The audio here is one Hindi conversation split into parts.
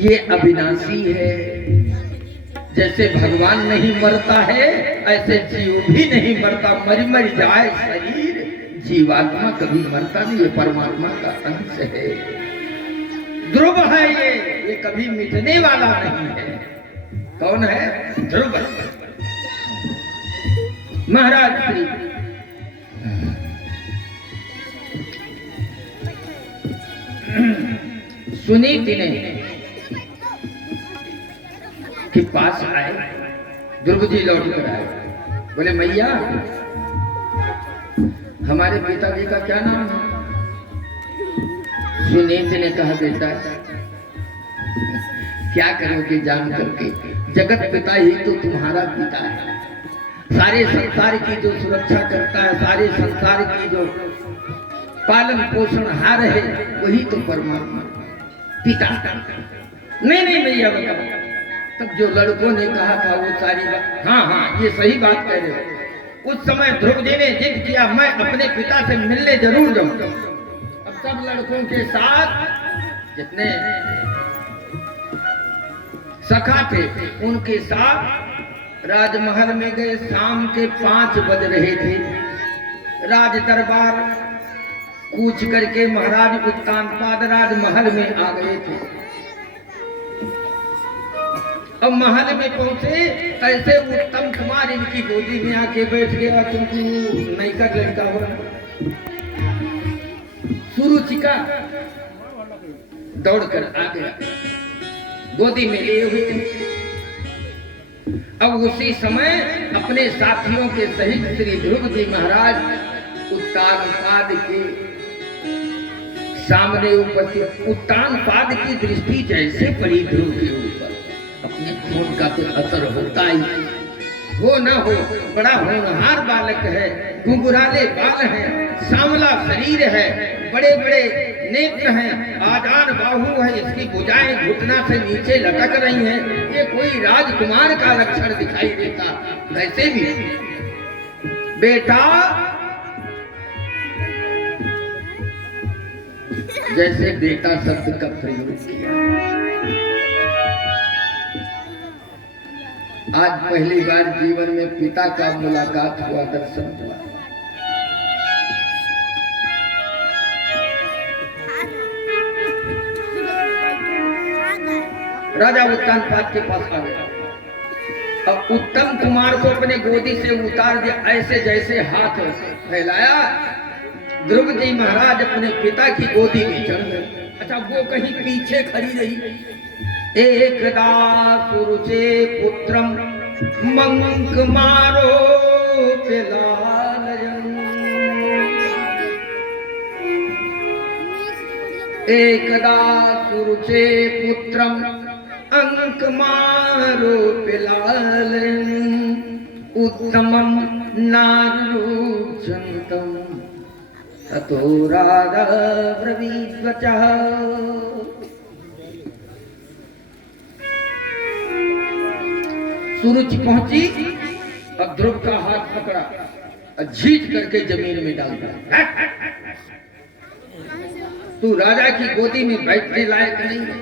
ये अविनाशी है। जैसे भगवान नहीं मरता है ऐसे जीव भी नहीं मरता। मर जाए शरीर, जीवात्मा कभी मरता नहीं, ये परमात्मा का अंश है। ध्रुव है ये कभी मिटने वाला नहीं है। कौन है? ध्रुव महाराज श्री सुनीति ने के पास आए। ध्रुव जी लौट कर आए, बोले मैया हमारे पिताजी का क्या नाम है? सुनीति ने कहा बेटा क्या करोगे जान करके, जगत पिता ही तो तुम्हारा पिता है। सारे संसार की जो सुरक्षा करता है, सारे संसार की जो पालन पोषण हार है, वही तो परमात्मा पिता। नहीं भैया बताओ। तब जो लड़कों ने कहा था वो सारी बात, हाँ ये सही बात कह रहे हो। उस समय ध्रुव जी ने जिद किया मैं अपने पिता से मिलने जरूर जाऊंगा। अब सब लड़कों के साथ जितने सखा थे उनके साथ राजमहल में गए। शाम के 5 बज रहे थे। राज दरबार कूच करके महाराज उत्तानपाद राजमहल में आ गए थे। अब महल में पहुंचे ऐसे उत्तम कुमार इनकी गोदी में आके बैठ गया। क्योंकि नयका लड़का हो रहा, सुरुचिका दौड़कर आ गया, गोदी में लिए हुए। अब उसी समय अपने साथियों के सहित श्री ध्रुव जी महाराज उत्तानपाद के सामने उपस्थित। उत्तानपाद की दृष्टि जैसे पड़ी ध्रुव के ऊपर, अपने खून का तो असर होता ही हो न हो। बड़ा होनहार बालक है, घुंघराले बाल हैं, सांवला शरीर है, बड़े बड़े नेत्र हैं, आजान बाहु है, इसकी भुजाएं घुटना से नीचे लटक रही हैं। ये कोई राजकुमार का लक्षण दिखाई देता। वैसे भी बेटा जैसे बेटा शब्द का प्रयोग किया। आज पहली बार जीवन में पिता का मुलाकात हुआ, दर्शन हुआ। राजा उत्तानपाद के पास आ गया। अब उत्तम कुमार को अपने गोदी से उतार दिया, ऐसे जैसे हाथ फैलाया। ध्रुव जी महाराज अपने पिता की गोदी में चढ़ गए। अच्छा वो कहीं पीछे खड़ी रही। एकदा सुरुचे पुत्रम मंकमारो पिलालयम्। एकदा सुरुचे पुत्रम अंकमारो पिलालयम्। उत्तमं नारुचन्तम् ततो राधा ब्रवीद्वचः। सुरुचि पहुंची और ध्रुव का हाथ पकड़ा और झींच करके जमीन में डाल दिया। तू राजा की गोदी में बैठने लायक नहीं है।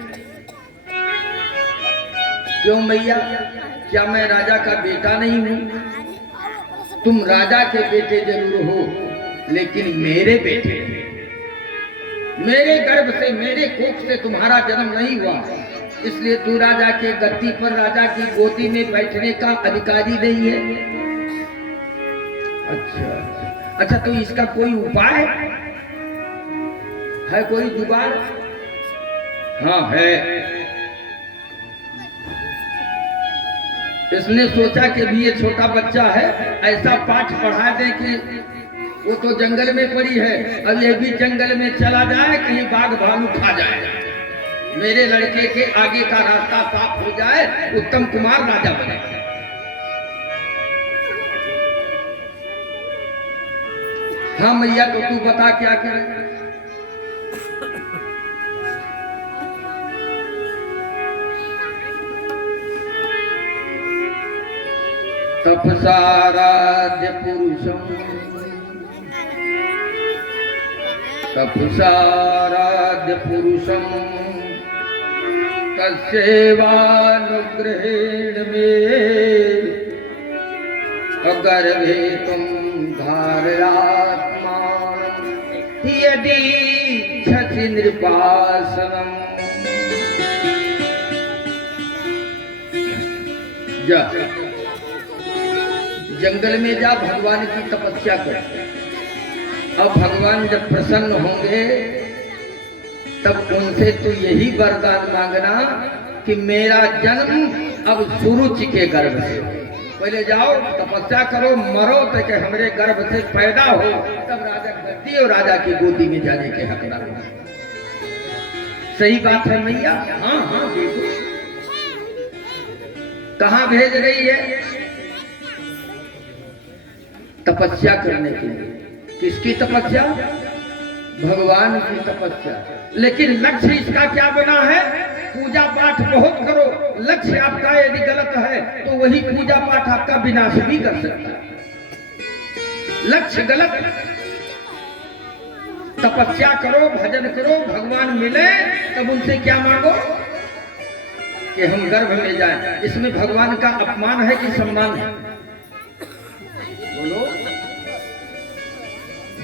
क्यों मैया, क्या मैं राजा का बेटा नहीं हूं? तुम राजा के बेटे जरूर हो, लेकिन मेरे बेटे, मेरे गर्भ से, मेरे कोख से तुम्हारा जन्म नहीं हुआ। इसलिए तू राजा के गद्दी पर, राजा की गोदी में बैठने का अधिकारी नहीं है। अच्छा तो इसका कोई उपाय है? कोई जुगाड़? हाँ है। इसने सोचा कि भी ये छोटा बच्चा है, ऐसा पाठ पढ़ा दे कि वो तो जंगल में पड़ी है, अब ये भी जंगल में चला जाए, कहीं बाघ भालू खा जाए, मेरे लड़के के आगे का रास्ता साफ हो जाए, उत्तम कुमार राजा बने। हाँ मैया तो तू बता क्या करे? तपसाराध्य पुरुषम, तपसाराध्य पुरुषम तस्यैवानुग्रहेण मे गर्भे तुम धारयात्मानं यदि इच्छसि नृपासनम्। जा जंगल में जा, भगवान की तपस्या कर। अब भगवान जब प्रसन्न होंगे तब उनसे तो यही वरदान मांगना कि मेरा जन्म अब सुरुचि के गर्भ से। पहले जाओ तपस्या करो, मरो तो कि हमारे गर्भ से पैदा हो, तब राजा गद्दी और राजा की गोदी में जाने के हकदार। सही बात है मैया? हाँ हाँ बिल्कुल। कहाँ भेज रही है? तपस्या करने के लिए। किसकी तपस्या? भगवान की तपस्या। लेकिन लक्ष्य इसका क्या बना है? पूजा पाठ बहुत करो। लक्ष्य आपका यदि गलत है तो वही पूजा पाठ आपका विनाश भी कर सकता है। लक्ष्य गलत, तपस्या करो, भजन करो, भगवान मिले तब उनसे क्या मांगो कि हम गर्भ में जाएं। इसमें भगवान का अपमान है कि सम्मान है? बोलो।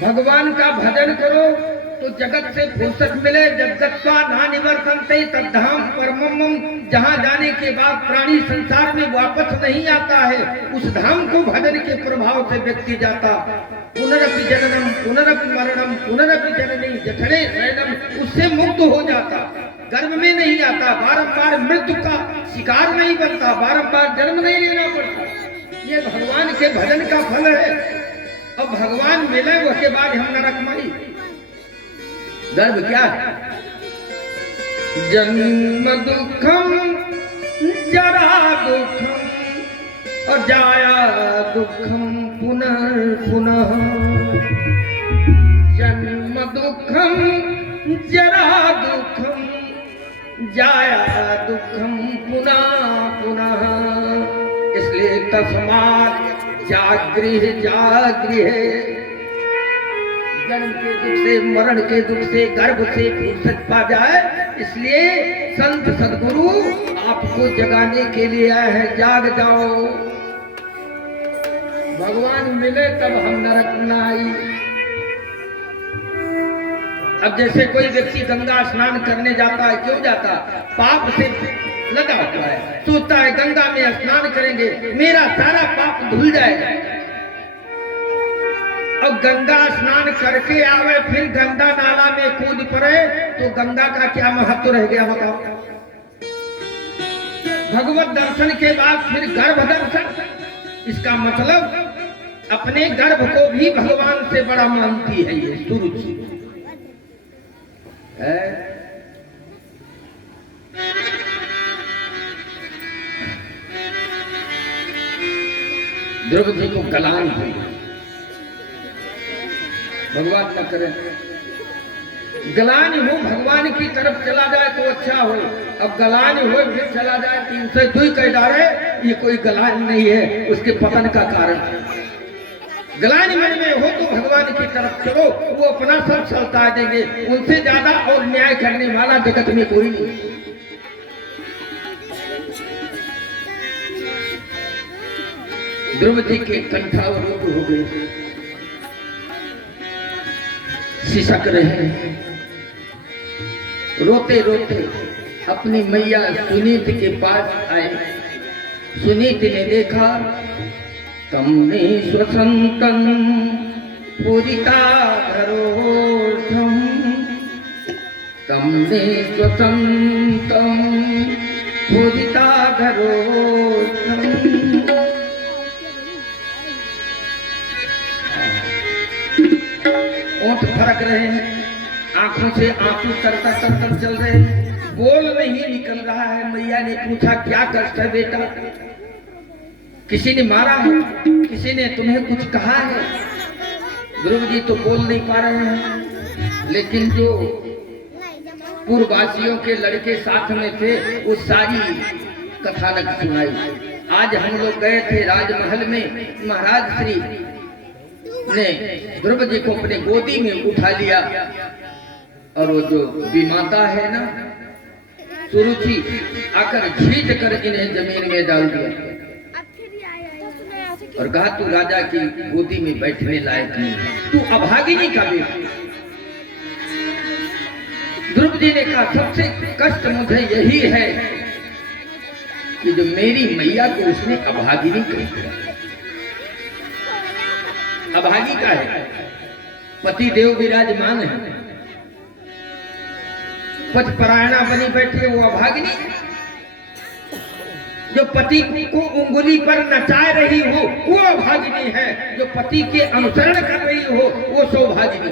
भगवान का भजन करो तो जगत से फुर्सत मिले। जगत्वा ना निवर्तन्ते तद्धाम परमम। जहां जाने के बाद प्राणी संसार में वापस नहीं आता है, उस धाम को भजन के प्रभाव से व्यक्ति जाता। पुनरपि जननम पुनरपि मरणम पुनरपि जननी जठरे शयनम, उससे मुक्त हो जाता। गर्भ में नहीं आता, बारंबार मृत्यु का शिकार नहीं बनता, बारंबार जन्म नहीं लेना पड़ता। ये भगवान के भजन का फल है। अब भगवान मिले उसके बाद हम नरकमयी। गर्भ क्या है? जन्म दुखम जरा दुखम और जाया दुखम पुनः पुनः। जन्म दुखम जरा दुखम जाया दुखम पुनः पुनः। इसलिए तस्मात् जागृह जागृह। जन्म के दुख से, मरण के दुख से, गर्भ से फुर्सत पा जाए, इसलिए संत सद्गुरु आपको जगाने के लिए आए हैं। जाग जाओ, भगवान मिले तब हम नरक न आई। अब जैसे कोई व्यक्ति गंगा स्नान करने जाता है, क्यों जाता? पाप से लगा हुआ है, सोचता है गंगा में स्नान करेंगे मेरा सारा पाप धुल जाएगा। अब गंगा स्नान करके आवे, फिर गंगा नाला में कूद पड़े तो गंगा का क्या महत्व रह गया बताओ? भगवत दर्शन के बाद फिर गर्भ दर्शन। इसका मतलब अपने गर्भ को भी भगवान से बड़ा मानती है ये सुरुचि है। द्रौपदी को गलान हुई, भगवान न करे गलानी हो, भगवान की तरफ चला जाए तो अच्छा हो। अब गलानी हो फिर चला जाए 302 कह डाले, ये कोई गलान नहीं है, उसके पतन का कारण। गलानी मन में हो तो भगवान की तरफ चलो, वो अपना सब सल्ता देंगे। उनसे ज्यादा और न्याय करने वाला जगत में कोई नहीं। द्रौपदी के कंठावरोध हो गए, सिसक रहे, रोते रोते अपनी मैया सुनीत के पास आए। सुनीत ने देखा, तमने स्वसंतन पूरिता धरोर्थम, तमने स्वसंतम पूरिता धरोर्थम। ओंठ फरक रहे हैं, आंखों से आंसू तरतर तरतर चल रहे हैं, बोल नहीं निकल रहा है। मैया ने पूछा, क्या कष्ट है बेटा? किसी ने मारा है? किसी ने तुम्हें कुछ कहा है? द्रौपदी तो बोल नहीं पा रहे हैं, लेकिन जो पूर्ववासियों के लड़के साथ में थे वो सारी कथानक सुनाई। आज हम लोग गए थे राजमहल में, महाराज श्री ने द्रौपदी को अपने गोदी में उठा लिया और वो जो विमाता है ना सुरुचि आकर झीट कर इन्हें जमीन में डाल दिया और कहा तू राजा की गोदी में बैठने लायक नहीं, तू अभागिनी का बेटा। द्रौपदी ने कहा सबसे कष्ट मुझे यही है कि जो मेरी मैया को उसने अभागिनी कह दिया। अभागी का है, पति देव विराजमान है, पतिपरायणा बनी बैठी वो अभागिनी। जो पति को उंगली पर नचा रही हो वो अभागिनी है, जो पति के अनुसरण कर रही हो वो सौभागिनी।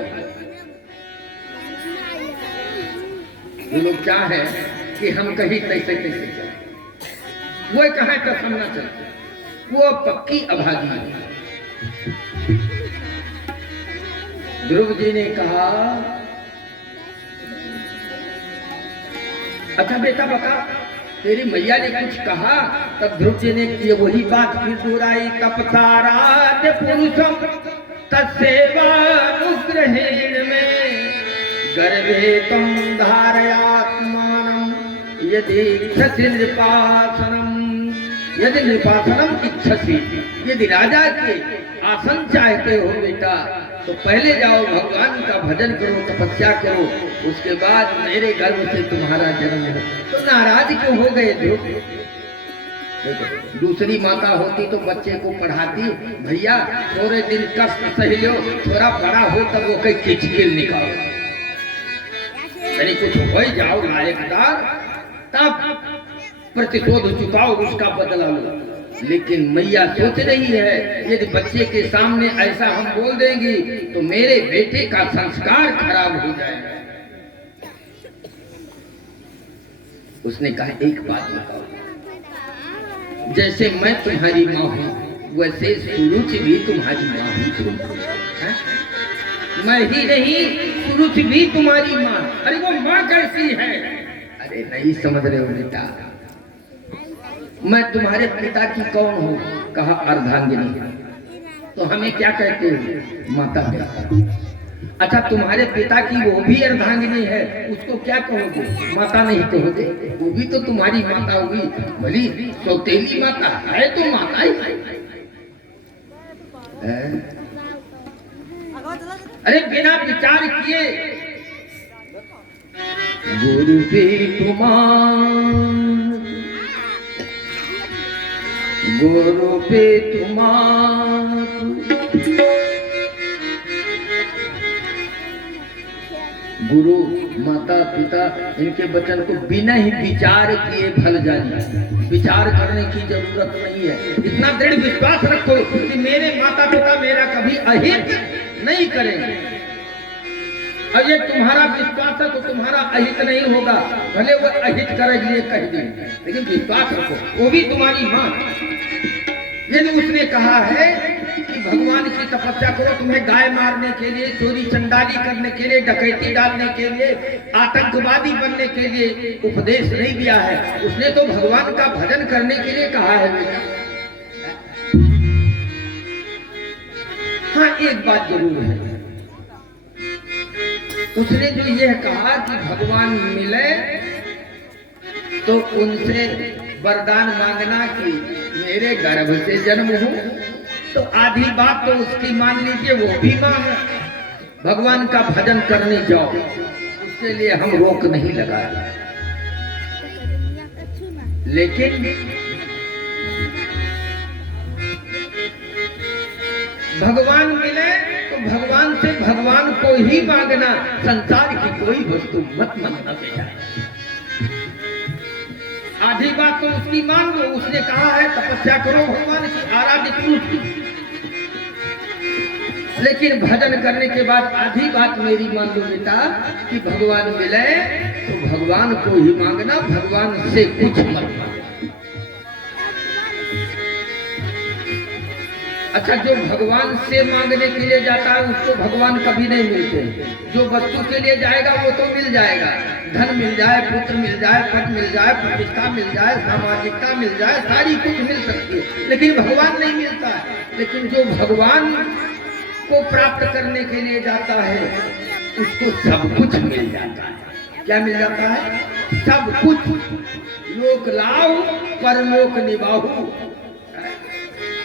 वो लोग क्या है कि हम कहीं तैसे तैसे चले, वो कहाँ तो हम ना चलते, वो पक्की अभागी है। ध्रुव जी ने कहा अच्छा बेटा बता तेरी मैया ने कुछ कहा? तब ध्रुव जी ने ये वही बात फिर दोहराई, तपसाराद पुरुषम तत्सेवानुग्रहेण में गर्भे तम धारयात्मानम यदि इच्छसि नृपासनम। यदि नृपासनम इच्छसि, यदि राजा के आसन चाहते हो बेटा तो पहले जाओ भगवान का भजन करो, तपस्या करो, उसके बाद मेरे गर्भ से तुम्हारा जन्म हो। तो नाराज क्यों हो गए ध्रुव? देखो दूसरी माता होती तो बच्चे को पढ़ाती, भैया थोड़े दिन कष्ट सही लो, थोड़ा बड़ा हो तब वो कहीं किचकिल निकालो, यानी कुछ हो जाओ लायकदार, तब प्रतिशोध चुकाओ, उसका बदला लो। लेकिन मैया सोच रही है यदि बच्चे के सामने ऐसा हम बोल देंगे तो मेरे बेटे का संस्कार खराब हो जाएगा। उसने कहा एक बात बताओ, जैसे मैं तुम्हारी माँ हूँ वैसे सुरुचि भी तुम्हारी माँ हूँ। मैं ही नहीं सुरुचि भी तुम्हारी माँ। अरे वो माँ कैसी है? अरे नहीं समझ रहे हो बेटा, मैं तुम्हारे पिता की कौन हूँ? कहा अर्धांगिनी। तो हमें क्या कहते हो? माता पिता। अच्छा तुम्हारे पिता की वो भी अर्धांगिनी है, उसको क्या कहोगे? माता नहीं कहोगे? वो भी तो तुम्हारी माता होगी, भली सौतेली माता है तो माता ही है। अरे बिना विचार किए गुरु पे तुमान, गुरु पे तुमान, गुरु माता पिता इनके वचन को बिना ही विचार किए फल जाने। विचार करने की जरूरत नहीं है, इतना दृढ़ विश्वास रखो कि मेरे माता पिता मेरा कभी अहित नहीं करेंगे। और ये तुम्हारा विश्वास है तो तुम्हारा अहित नहीं होगा, भले वो अहित करेगी ये कह देंगे, लेकिन विश्वास रखो वो भी तुम्हारी माँ। यदि उसने कहा है कि भगवान की तपस्या करो, तुम्हें गाय मारने के लिए, चोरी चंडाली करने के लिए, डकैती डालने के लिए, आतंकवादी बनने के लिए उपदेश नहीं दिया है, उसने तो भगवान का भजन करने के लिए कहा है। हाँ एक बात जरूर है, उसने जो यह कहा कि भगवान मिले तो उनसे वरदान मांगना कि मेरे गर्भ से जन्म हो, तो आधी बात तो उसकी मान लीजिए, वो भी मांग भगवान का भजन करने जाओ, उसके लिए हम रोक नहीं लगाए। लेकिन भगवान मिले तो भगवान से भगवान को ही मांगना, संसार की कोई वस्तु मत मांगना बेटा। आधी बात तो उसकी मान लो, उसने कहा है तपस्या करो भगवान की, आराधित रूप की, लेकिन भजन करने के बाद आधी बात मेरी मान लो बेटा कि भगवान मिले तो भगवान को ही मांगना, भगवान से कुछ मत मांगना। अच्छा जो भगवान से मांगने के लिए जाता है उसको भगवान कभी नहीं मिलते, जो वस्तु के लिए जाएगा वो तो मिल जाएगा, धन मिल जाए, पुत्र मिल जाए, पद मिल जाए, प्रतिष्ठा मिल जाए, सामाजिकता मिल जाए, सारी कुछ मिल सकती है, लेकिन भगवान नहीं मिलता है। लेकिन जो भगवान को प्राप्त करने के लिए जाता है उसको सब कुछ मिल जाता है। क्या मिल जाता है? सब कुछ लोक लाओ परलोक निभाओ।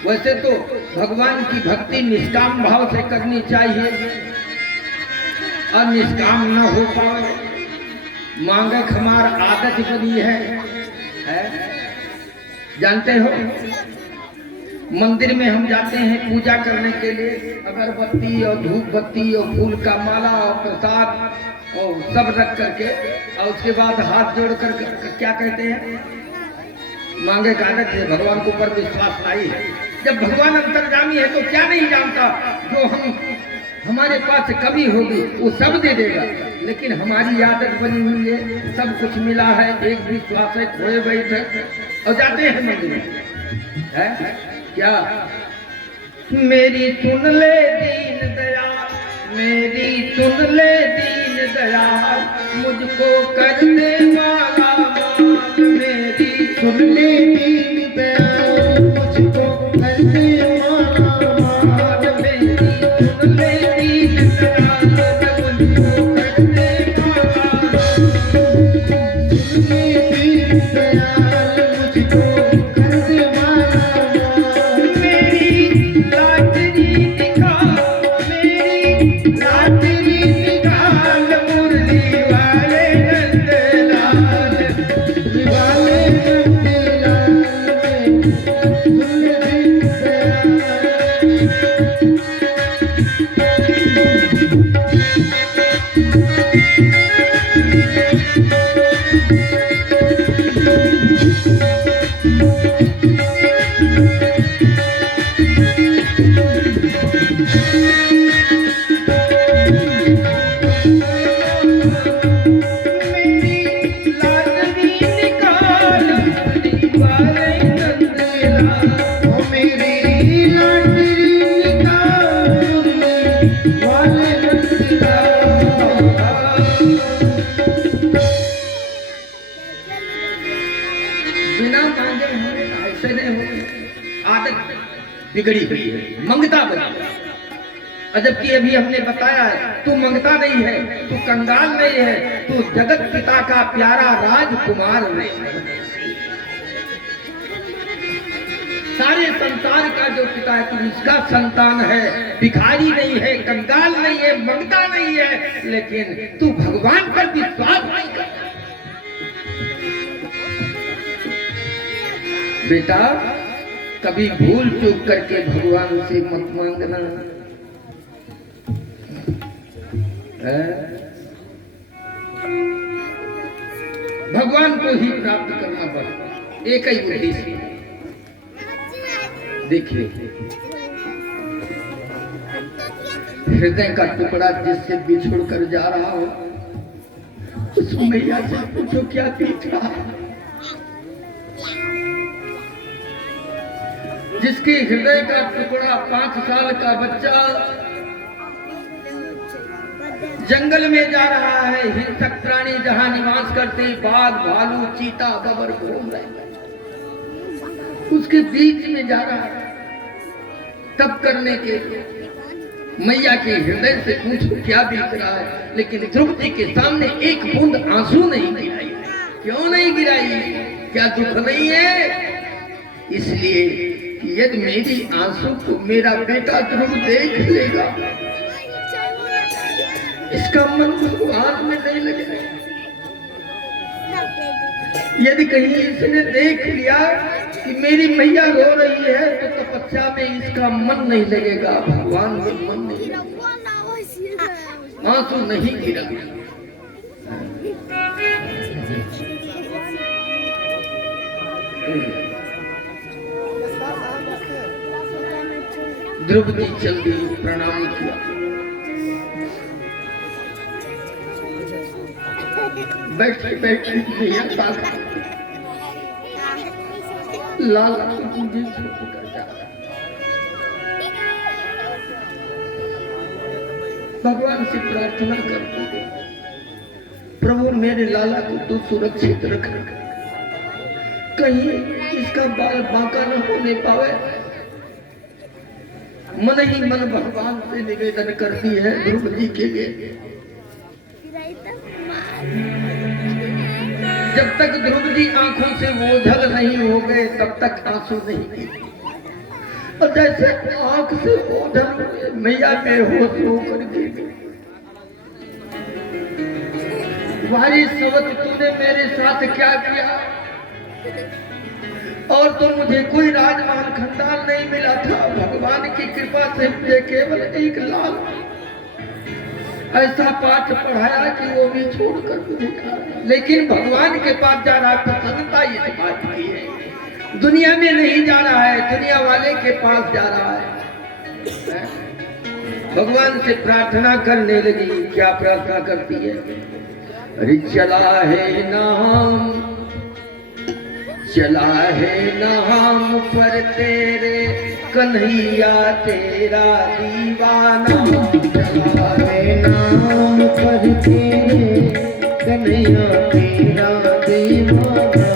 वैसे तो भगवान की भक्ति निष्काम भाव से करनी चाहिए, और निष्काम न हो पाए मांगे हमार आदत बनी है? जानते हो, मंदिर में हम जाते हैं पूजा करने के लिए, अगरबत्ती और धूप बत्ती और फूल का माला और प्रसाद और सब रख करके, और उसके बाद हाथ जोड़ कर क्या कहते हैं? मांगे कागज है, भगवान के ऊपर विश्वास नहीं है। जब भगवान अंतर्यामी है तो क्या नहीं जानता, जो हमारे पास कभी होगी वो सब दे देगा। लेकिन हमारी आदत बनी हुई है, सब कुछ मिला है, एक विश्वास है, खोए बैठे और जाते हैं मंदिर में, है क्या? मेरी सुन ले दीन दयाल, मेरी सुन ले दीन दयाल, मुझको कर दे माला माल। मेरी सुन ले दीन दयाल, मुझको कर दे माला माल। मेरी सुन ले दीन दयाल, मुझको कर दे माला माल। सुन ले दीन दयाल, मुझको कर दे माला माल। मेरी लाटरी निकाल, मेरी लाटरी निकाल, मुरली वाले नंदलाल, वाले नंदलाल। सुन ले दीन दयाल। बिना मांगे हमें ऐसे नहीं हो, आदत बिगड़ी हुई है, मंगता बना। और जबकि अभी हमने बताया है, तू मंगता नहीं है, तू कंगाल नहीं है, तू जगत पिता का प्यारा राजकुमार नहीं है। सारे संसार का जो पिता है तू उसका संतान है, भिखारी नहीं है, कंगाल नहीं है, मंगता नहीं है, लेकिन तू भगवान पर विश्वास नहीं करता। बेटा, कभी भूल चूक करके भगवान से मत मांगना है? भगवान को ही प्राप्त करना बस एक ही उद्देश्य। देखिए, हृदय का टुकड़ा जिससे बिछुड़ कर जा रहा हो, उस मैया से पूछो क्या बीत रहा है। जिसके हृदय का टुकड़ा 5 साल का बच्चा जंगल में जा रहा है, हिंसक प्राणी जहां निवास करते, बाघ भालू चीता गबर घूम रहे, उसके बीच में जा रहा है। तब करने के मैया के हृदय से पूछो क्या बीत रहा है। लेकिन द्रौपदी के सामने एक बूंद आंसू नहीं गिराई। क्यों नहीं गिराई? क्या दुख नहीं है? इसलिए कि यदि मेरी आंसू को मेरा बेटा ध्रुव देख लेगा, इसका मन भगवान में नहीं लगेगा। यदि कहीं इसने देख लिया कि मेरी मैया रो रही है, तो तपस्या में इसका मन नहीं लगेगा, भगवान में मन नहीं लगेगा, आंसू नहीं गिरेगा। द्रौपदी चल गई, प्रणाम किया। बैठी बैठी भैया लाल मुझे छोड़कर जा रहा। भगवान से प्रार्थना करते, प्रभु मेरे लाला को तू सुरक्षित रख, कहीं इसका बाल बांका न होने पावे। मन ही मन भगवान से निवेदन करती है द्रौपदी के लिए। जब तक ध्रुव जी आंखों से ओझल नहीं हो गए तब तक आंसू नहीं गिरे। और जैसे आंख से ओझल हुए मैया बेहोश होकर गिरी। तुम्हारी सवत तूने मेरे साथ क्या किया? और तो मुझे कोई राजमान खंडाल नहीं मिला था। भगवान की कृपा से मुझे केवल एक लाल ऐसा पाठ पढ़ाया कि वो भी छोड़कर मुझे खा। लेकिन भगवान के पास जा रहा है, प्रसन्नता इस बात की है। दुनिया में नहीं जा रहा है, दुनिया वाले के पास जा रहा है। भगवान से प्रार्थना करने लगी। क्या प्रार्थना करती है? अरे चला है नाम, चला है नाम पर तेरे कन्हैया तेरा दीवाना। चला है नाम पर तेरे कन्हैया तेरा दीवाना।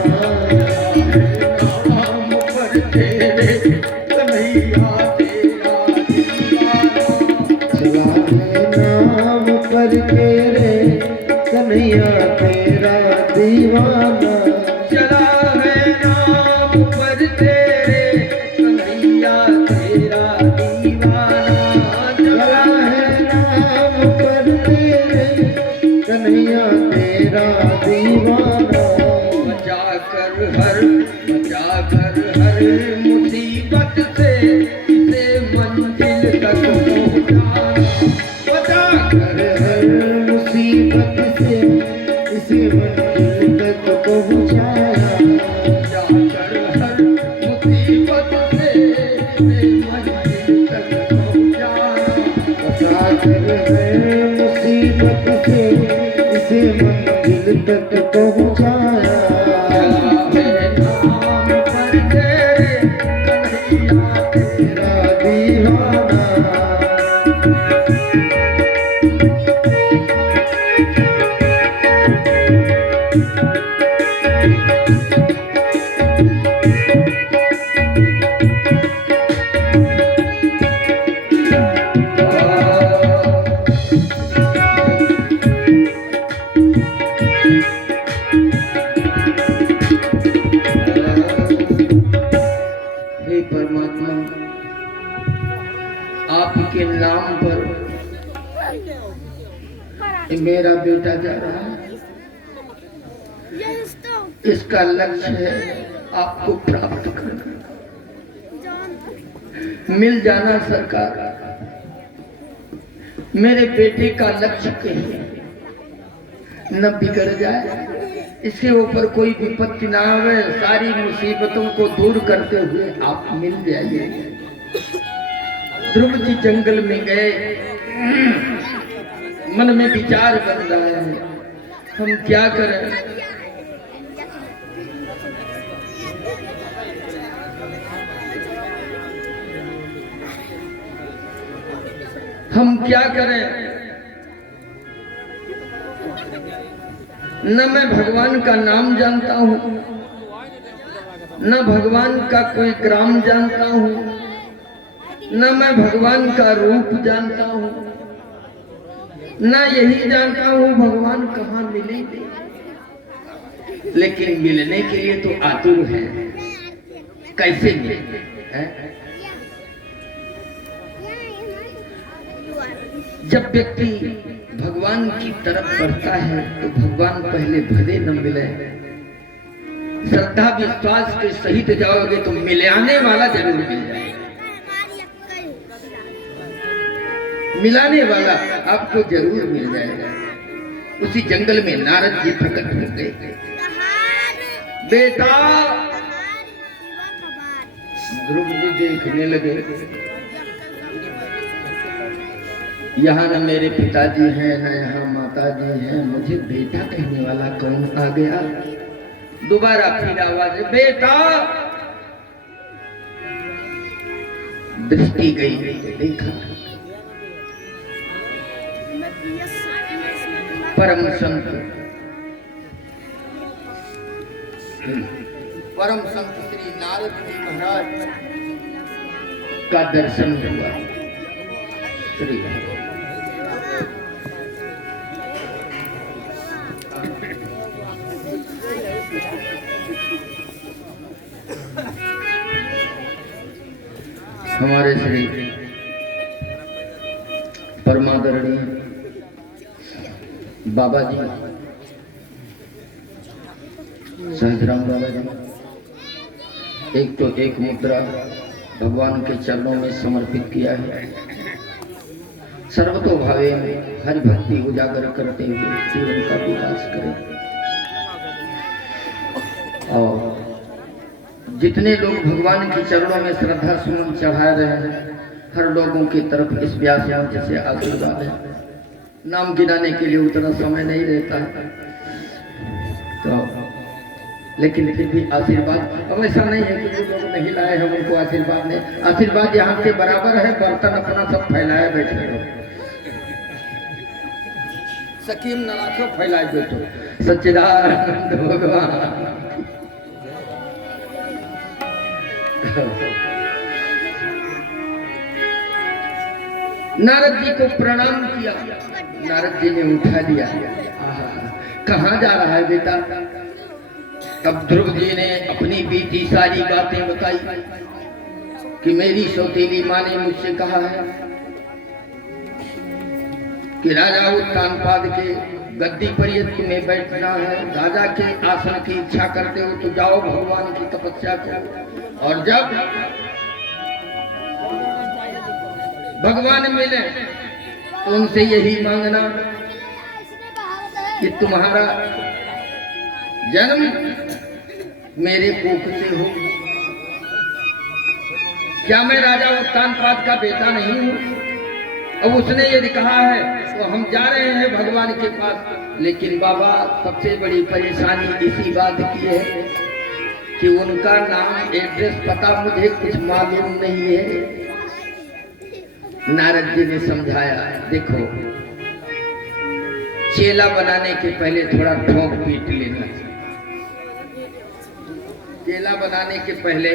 नाम पर तेरे कन्हैया तेरा दीवाना। चला है नाम पर तेरे कन्हैया तेरा दीवाना। चला है नाम पर तेरे कन्हैया तेरा दीवाना। चला है नाम पर तेरे कन्हैया तेरा दीवाना। बचा कर हर मुसीबत से इसे मंजिल तक पहुंचाना। बचा कर हर मुसीबत से इसे मंजिल तक पहुंचाया। जाकर हर मुसीबत से इसे मंजिल तक पहुंचाया। जाकर हर मुसीबत से इसे मंजिल तक पहुंचाया। नाम पर तेरे कन्हैया तेरा दीवाना। आपके नाम पर मेरा बेटा जा रहा है। इसका लक्ष्य है आपको प्राप्त करना, मिल जाना। सरकार, मेरे बेटे का लक्ष्य कहीं न बिगड़ जाए, इसके ऊपर कोई विपत्ति ना आवे। सारी मुसीबतों को दूर करते हुए आप मिल जाइए। ध्रुव जी जंगल में गए। मन में विचार बन रहा है, हम क्या करें? हम क्या करें? न मैं भगवान का नाम जानता हूं, न भगवान का कोई ग्राम जानता हूं, न मैं भगवान का रूप जानता हूं, न यही जानता हूं भगवान कहाँ मिलेंगे। लेकिन मिलने के लिए तो आतुर है। कैसे मिलेंगे? जब व्यक्ति भगवान की तरफ बढ़ता है तो भगवान पहले भले न मिले, श्रद्धा विश्वास के सहित जाओगे तो मिलाने वाला जरूर मिल जाएगा। मिलाने वाला आपको जरूर मिल जाएगा। उसी जंगल में नारद जी प्रकट हो गए। बेटा, ध्रुव जी देखने लगे, यहाँ न मेरे पिताजी हैं, न यहाँ माताजी हैं, मुझे बेटा कहने वाला कौन आ गया? दोबारा फिर आवाज, बेटा। दृष्टि गई, देखा परम संत श्री नारद जी महाराज का दर्शन हुआ। श्री हमारे श्री परमादरणीय बाबा जी सहजराम बाबा जी एक तो एक मुद्रा भगवान के चरणों में समर्पित किया है। सर्वतो भावे में हरि भक्ति उजागर करते हुए जीवन का विकास करें। और जितने लोग भगवान के चरणों में श्रद्धा सुमन चढ़ा रहे हैं, हर लोगों की तरफ इस व्यास मंच से आशीर्वाद है। नाम गिनाने के लिए उतना समय नहीं रहता है, तो लेकिन फिर भी आशीर्वाद। अब ऐसा नहीं है कि जो लोग नहीं लाए हैं उनको आशीर्वाद नहीं, आशीर्वाद यहाँ से बराबर है। बर्तन अपना सब फैलाए बैठे रहो, सकीम न रखो, फैलाए बैठो। सच्चिदानंद भगवान नारद जी को प्रणाम किया। नारद जी ने उठा लिया। कहाँ जा रहा है बेटा? तब ध्रुव जी ने अपनी बीती सारी बातें बताई कि मेरी सौतेली माँ ने मुझसे कहा है कि राजा उत्तानपाद के गद्दी पर यदि तुम्हें बैठना है, राजा के आसन की इच्छा करते हो तो जाओ भगवान की तपस्या करो, और जब भगवान मिले तो उनसे यही मांगना कि तुम्हारा जन्म मेरे कोख से हो। क्या मैं राजा उत्तानपाद का बेटा नहीं हूं? अब उसने यदि कहा है तो हम जा रहे हैं भगवान के पास। लेकिन बाबा सबसे बड़ी परेशानी इसी बात की है कि उनका नाम एड्रेस पता मुझे कुछ मालूम नहीं है। नारद जी ने समझाया, देखो चेला बनाने के पहले थोड़ा ठोक पीट लेना चाहिए। चेला बनाने के पहले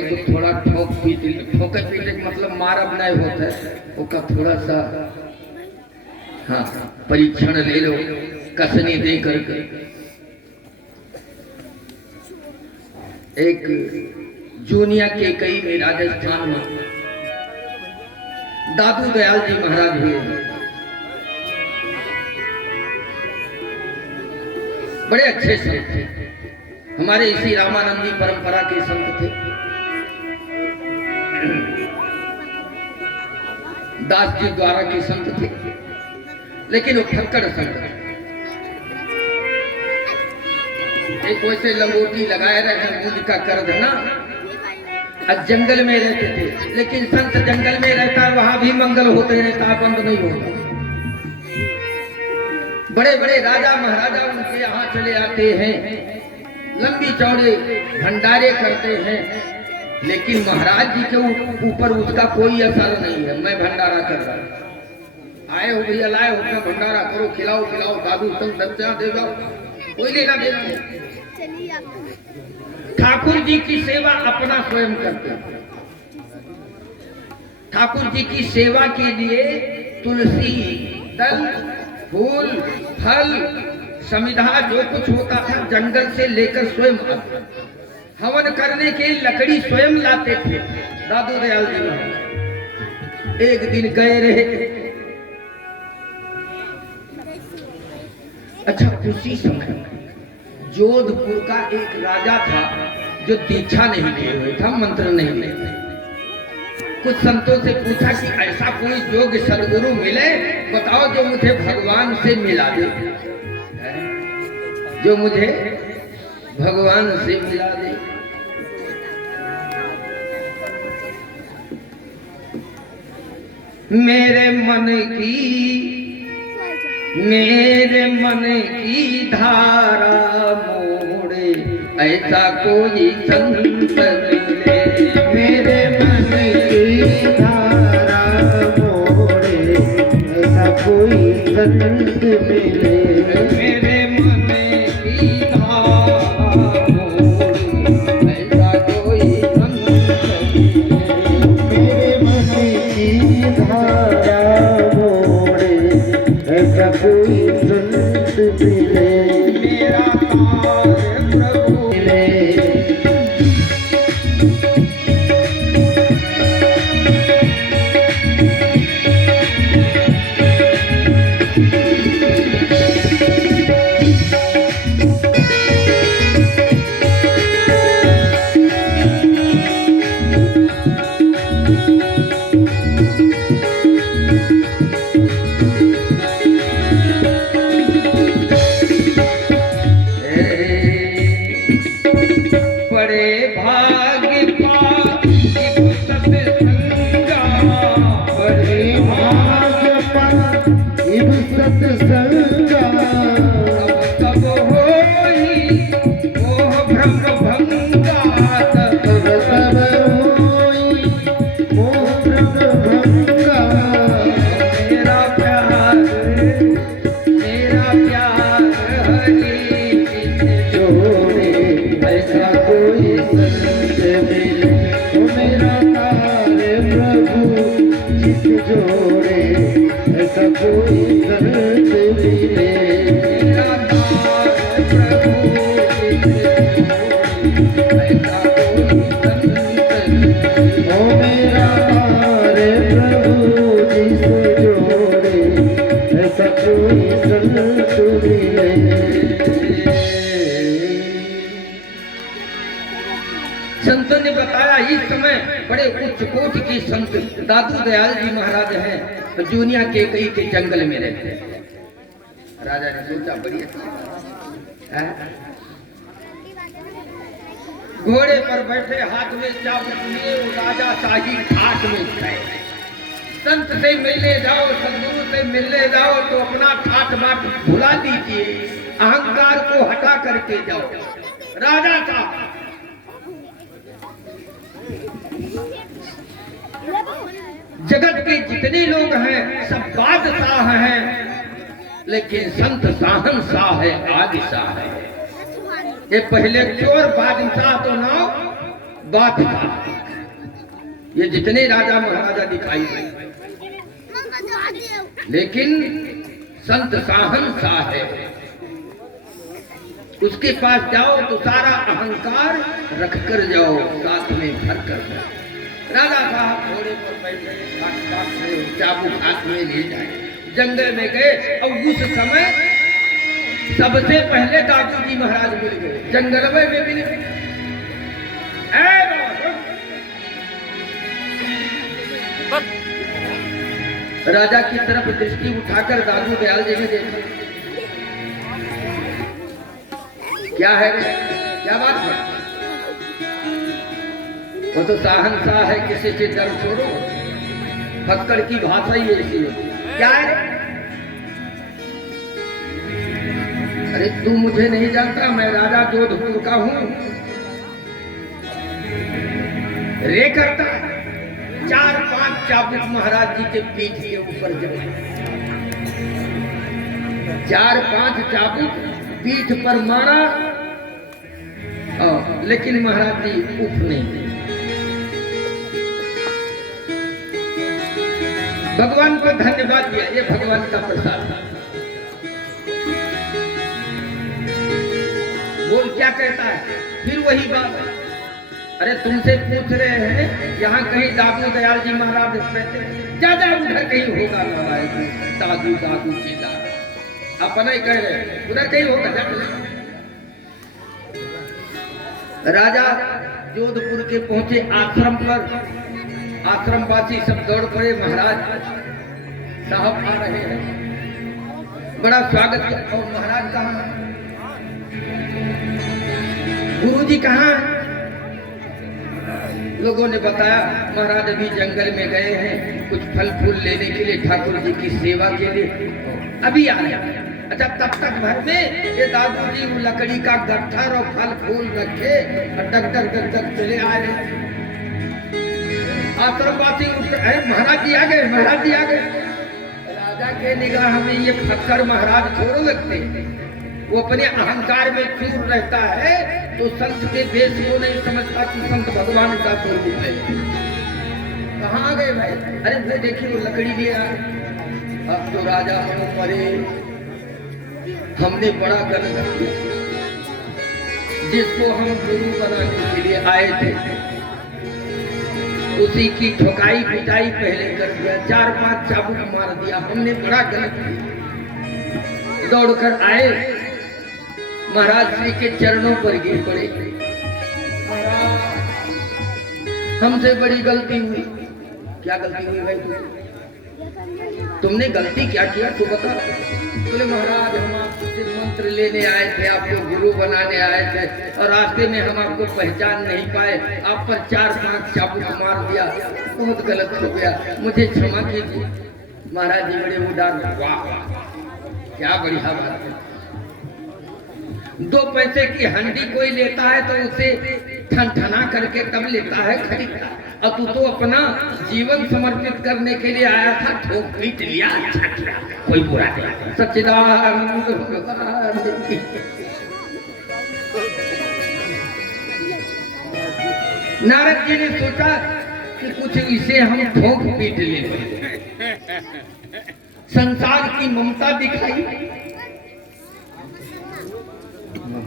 तो थोड़ा ठोक पीट, ठोक पीटे मतलब मारब नहीं होता है, उसका थोड़ा सा परीक्षण ले लो, कसनी दे करके। एक जूनिया के कई में राजस्थान में दादू दयाल जी महाराज हुए, बड़े अच्छे संत थे, हमारे इसी रामानंदी परंपरा के संत थे। दास जी द्वारा के संत थे, लेकिन वो फक्कड़ संत थे। एक वैसे लंगोटी लगाए रहे मूल का कर देना, आज जंगल में रहते थे, लेकिन संत जंगल में रहता वहां भी मंगल होते रहता, बंद नहीं होता। बड़े बड़े राजा महाराजा उनके यहाँ चले आते हैं, लंबी चौड़े भंडारे करते हैं, लेकिन महाराज जी के ऊपर उसका कोई असर नहीं है। मैं भंडारा कर रहा हूं, आए हो भैया, लाए हो क्या, भंडारा करो, खिलाओ खिलाओ, दादू संग दत्ता दे जाओ, कोई लेना देना नहीं। ठाकुर जी की सेवा अपना स्वयं करते हैं। ठाकुर जी की सेवा के लिए तुलसी दल, फूल, फल, समिधा जो कुछ होता था जंगल से लेकर स्वयं आते। हवन करने के लकड़ी स्वयं लाते थे दादू दयाल जी। एक दिन गए रहे, अच्छा उसी समय जोधपुर का एक राजा था जो दीक्षा नहीं लिए हुए था, मंत्र नहीं लिए थे। कुछ संतों से पूछा कि ऐसा कोई योग्य सदगुरु मिले, बताओ जो मुझे भगवान से मिला दे, जो मुझे भगवान से मिला दे। मेरे मन की धारा मोड़े ऐसा कोई संत मिले। मेरे मन की धारा मोड़े ऐसा कोई संत मिले। मेरे मन की धारा मोड़े ऐसा कोई संत मिले। मेरे मन की धारा मोड़े ऐसा कोई संत मिले। मेरा कार्य प्रभु मिले। भ्रम भंगात सब होई मोह भ्रम भंगा। मेरा प्यार हरि जोड़े ऐसा कोई संत मिले, ओ मेरा तारे प्रभु जिस जोड़े ऐसा कोई संत मिले। मेरा प्यार प्रभु ऐसा कोई संत ओ मेरा तारे प्रभु जिस जोड़े ऐसा कोई संत मिले। संतों ने बताया इस समय बड़े उच्च कोटि के संत दादू दयाल जी महाराज हैं, दुनिया के कई के जंगल में रहते हैं। राजा ने सोचा बड़ी अच्छी बात है। घोड़े पर बैठे हाथ में चाबुक लिए राजा शाही ठाट में गए। संत से मिलने जाओ, सदगुरु से मिलने जाओ तो अपना ठाट बाट भुला दीजिए, अहंकार को हटा करके जाओ। राजा साहब जगत के जितने लोग हैं सब बादशाह हैं, लेकिन संत शाहनशाह है, आदिशाह है। ये पहले चोर बादशाह तो ना बादशाह, ये जितने राजा महाराजा दिखाई दे, लेकिन संत शाहनशाह है। उसके पास जाओ तो सारा अहंकार रख कर जाओ, साथ में भर कर जाओ। राजा साहब घोड़े पर बैठे चाबुक हाथ में ले जाए, जंगल में गए और उस समय सबसे पहले दादू जी महाराज मिल गए। जंगल में मिले, राजा की तरफ दृष्टि उठाकर दादू दयाल जी ने देखा, क्या है, क्या बात है? वो तो शाहनशाह है, किसी से डर छोड़ो। फक्कड़ की भाषा ही ऐसी है। क्या है? अरे तू मुझे नहीं जानता, मैं राजा जोधपुर का हूं। रे करता 4-5 चाबुक महाराज जी के पीठ के ऊपर जमा, 4-5 चाबुक पीठ पर मारा, लेकिन महाराज जी उठ नहीं गए। भगवान को धन्यवाद दिया, ये भगवान का प्रसाद था। बोल क्या कहता है? फिर वही बात, अरे तुमसे पूछ रहे हैं यहाँ कहीं दादू दयाल जी महाराज रहते, ज्यादा उधर कहीं होगा नारायण, दादू दादू चिल्ला, अपना ही कह रहे उधर कहीं होगा। राजा जोधपुर के पहुंचे आश्रम पर, आश्रमवासी सब दौड़ पड़े, महाराज साहब आ रहे हैं, बड़ा स्वागत। और महाराज कहाँ, गुरुजी कहाँ? लोगों ने बताया महाराज अभी जंगल में गए हैं कुछ फल फूल लेने के लिए, ठाकुर जी की सेवा के लिए, अभी आ रहे हैं। अच्छा, तब तक भर में ये दादू जी वो लकड़ी का गट्ठर और फल फूल रखे और डग डग चले आ रहे। आश्रमवासी महाराज जी आ गए, महाराज जी आ गए। राजा के निगाह में ये फक्कर महाराज थोड़े लगते, वो अपने अहंकार में चूर रहता है, तो संत के देश को नहीं समझता कि संत भगवान का स्वरूप है। कहाँ आ गए भाई? अरे भाई देखिए वो लकड़ी लिया। अब तो राजा हम परे, हमने बड़ा गलत किया, जिसको हम गुरु बनाने के लिए आए थे उसी की ठोकाई पिटाई पहले कर दिया, 4-5 चाबुक मार दिया, हमने बड़ा गलत किया। दौड़कर आए, महाराज श्री के चरणों पर गिर पड़े। हमसे बड़ी गलती हुई। क्या गलती हुई भाई? तुमने गलती क्या किया तू बता। बोले महाराज हम आपसे मंत्र लेने आए थे, आपको गुरु बनाने आए थे, और रास्ते में हम आपको पहचान नहीं पाए, आप पर 4-5 चाबुक मार दिया, बहुत गलत हो गया, मुझे क्षमा कीजिए। महाराज जी बड़े उदार, वाह क्या बढ़िया बात है। 2 पैसे की हंडी कोई लेता है तो उसे ठनठना करके तब लेता है खरीदता। और तू तो अपना जीवन समर्पित करने के लिए आया था, ठोक पीट लिया, अच्छा किया, कोई बुरा नहीं। सच्चिदानंद भगवान की। नारद जी ने सोचा कि कुछ इसे हम ठोक पीट ले, संसार की ममता दिखाई।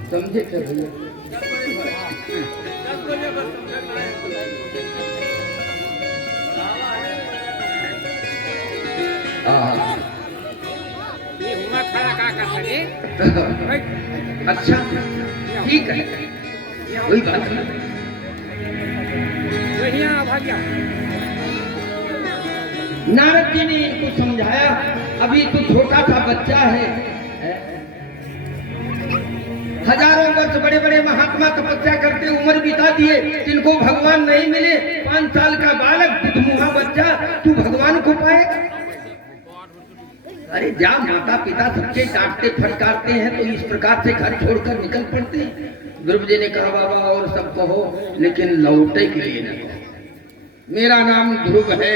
समझे क्या भैया? अच्छा ठीक है, कोई बात नहीं। नारद जी ने इनको समझाया, अभी तो छोटा सा बच्चा है, हजारों वर्ष बड़े बड़े महात्मा तपस्या करते उम्र बिता दिए, जिनको भगवान नहीं मिले। 5 साल का बालक, बुद्धमुहा बच्चा, तू भगवान को पाए? अरे जा, माता पिता सबके डांटते फटकारते हैं तो इस प्रकार से घर छोड़कर निकल पड़ते हैं। ध्रुव जी ने कहा बाबा और सब कहो, लेकिन लौटे के लिए न कहो। मेरा नाम ध्रुव है,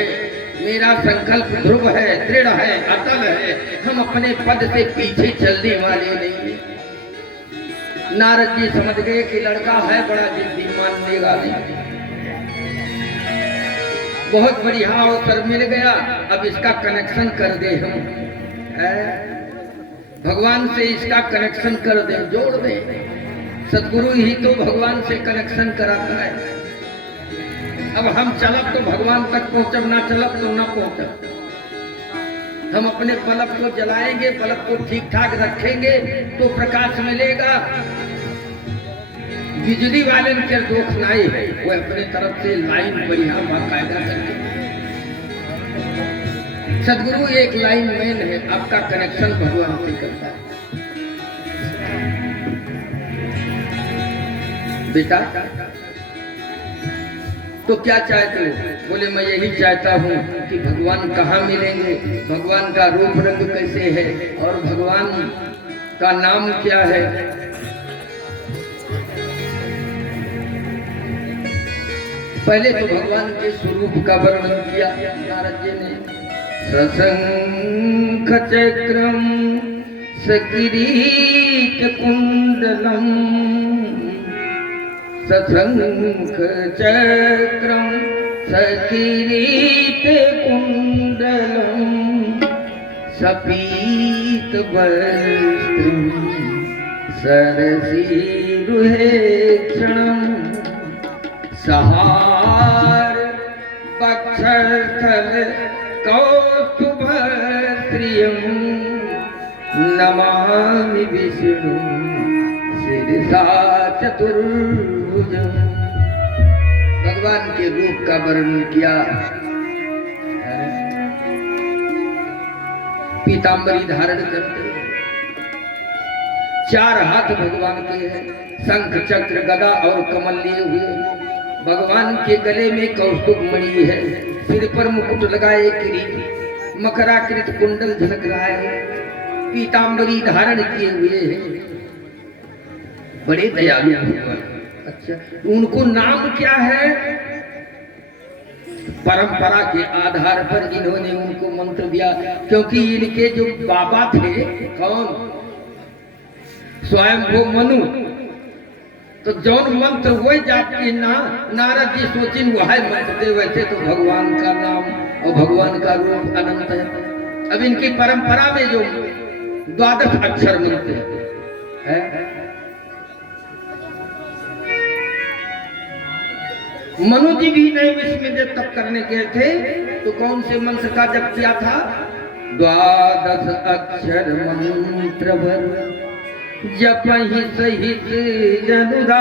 मेरा संकल्प ध्रुव है, दृढ़ है, अटल है। हम अपने पद से पीछे चलने वाले नहीं। नारद जी समझ गए कि लड़का है बड़ा जिद्दी, मानेगा नहीं। बहुत बढ़िया अवसर मिल गया, अब इसका कनेक्शन कर दे हम, भगवान से इसका कनेक्शन कर दे, जोड़ दे। सदगुरु ही तो भगवान से कनेक्शन कराता है। अब हम चलब तो भगवान तक पहुंचब, ना चलब तो ना पहुंचब। हम अपने बल्ब को जलाएंगे, बल्ब को ठीक ठाक रखेंगे तो प्रकाश मिलेगा। बिजली वाले के दोख नहीं है, वो अपने तरफ से लाइन बढ़िया बाकायदा करके। सदगुरु एक लाइन मेन है, आपका कनेक्शन भगवान से करता है। बेटा तो क्या चाहते हो? बोले मैं यही चाहता हूँ कि भगवान कहाँ मिलेंगे, भगवान का रूप रंग कैसे है और भगवान का नाम क्या है। पहले तो भगवान के स्वरूप का वर्णन किया नारद जी ने। सशंख चक्रम सकिरीट कुंडलम, सशंख चक्रम सकिरीट कुंडलम, सपीत वस्त्रम सरसीरुहे क्षणम, सहार वक्षस्थल कौस्तुभ श्रियम, नमामि विष्णु शिरसा चतुर्भुजम। भगवान के रूप का वर्णन किया। पीतांबरी धारण करते, 4 हाथ भगवान के हैं, शंख चक्र गदा और कमल लिए हुए। भगवान के गले में कौस्तुभ मणि है, सिर पर मुकुट लगाए किरीट, मकराकृत कुंडल झलक रहा है, पीतांबरी धारण किए हुए हैं। बड़े दयालु भगवान। अच्छा, उनको नाम क्या है? परंपरा के आधार पर इन्होंने उनको मंत्र दिया, क्योंकि इनके जो बाबा थे, कौन? स्वयं वो मनु। तो जौन मंत्र वही जाति ना नारद जी सोचिन वह मंत्र दे, वैसे तो भगवान का नाम और भगवान का रूप अनंत है। अब इनकी परंपरा में जो 12 अक्षर मंत्र है, मनु जी भी नहीं विस्मय जब तक करने गए थे तो कौन से मंत्र का जप किया था? 12 अक्षर मंत्र भर जपहि सहित जनुदार।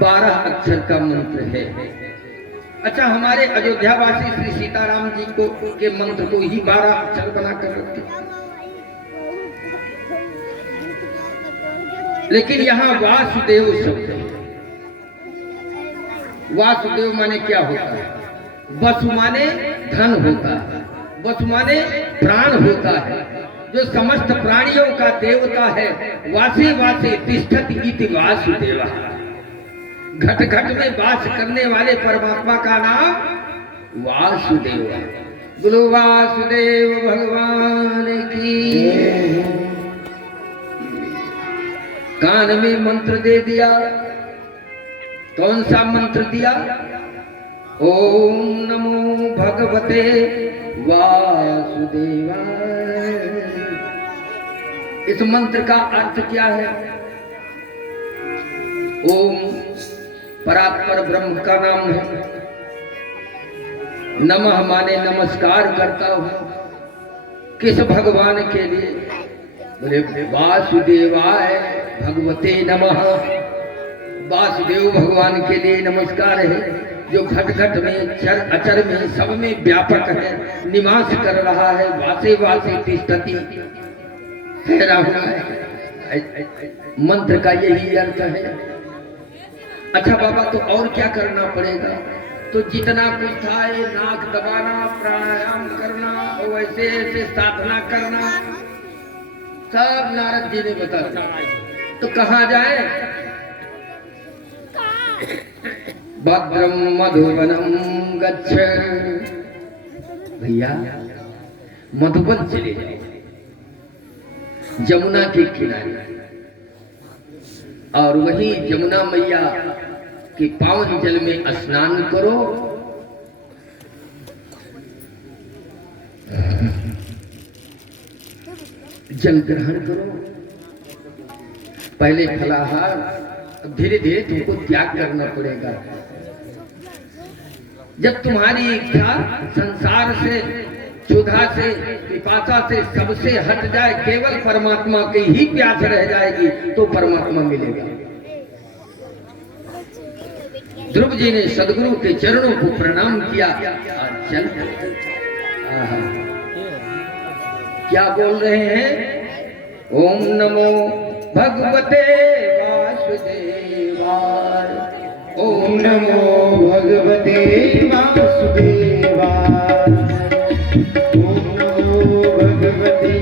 12 अक्षर का मंत्र है। अच्छा, हमारे अयोध्यावासी श्री सीताराम जी को के मंत्र को ही 12 अक्षर बना कर रखते, लेकिन यहाँ वासुदेव शब्द है। वासुदेव माने क्या होता है? वसु माने धन होता है, वसु माने प्राण होता है। जो समस्त प्राणियों का देवता है, वासे वासे तिष्ठति इति वासुदेवा, घट घट में वास करने वाले परमात्मा का नाम वासुदेव है। बोलो वासुदेव भगवान की। कान में मंत्र दे दिया। कौन सा मंत्र दिया? ओम नमो भगवते वासुदेवाय। इस मंत्र का अर्थ क्या है? ओम परात्पर ब्रह्म का नाम है। नमः माने नमस्कार करता हूं। किस भगवान के लिए? बोले वासुदेवाय भगवते नमः। वासुदेव भगवान के लिए नमस्कार है, जो घट घट में चर अचर में सब में व्यापक है, निवास कर रहा है। वासे वासे तिष्ठति, ठहरा हुआ है। मंत्र का यही अर्थ है। अच्छा बाबा, तो और क्या करना पड़ेगा? तो जितना कुछ था, ये नाक दबाना, प्राणायाम करना और वैसे ऐसे साधना करना, सब नारद जी ने बता दिया। तो कहाँ जाए? भद्रम मधुवनम गच्छ। भैया मधुबन चले जाओ, जमुना के किनारे, और वहीं जमुना मैया के पावन जल में स्नान करो। जल ग्रहण करो। पहले फलाहार, धीरे धीरे तुमको त्याग करना पड़ेगा। जब तुम्हारी इच्छा संसार से, क्षुधा से, पिपासा से, सबसे हट जाए, केवल परमात्मा की ही प्यास रह जाएगी, तो परमात्मा मिलेगा। ध्रुव जी ने सदगुरु के चरणों को प्रणाम किया और चल क्या बोल रहे हैं? ओम नमो भगवते वासुदेवाय। ओम नमो भगवते वासुदेवाय। ओम नमो भगवते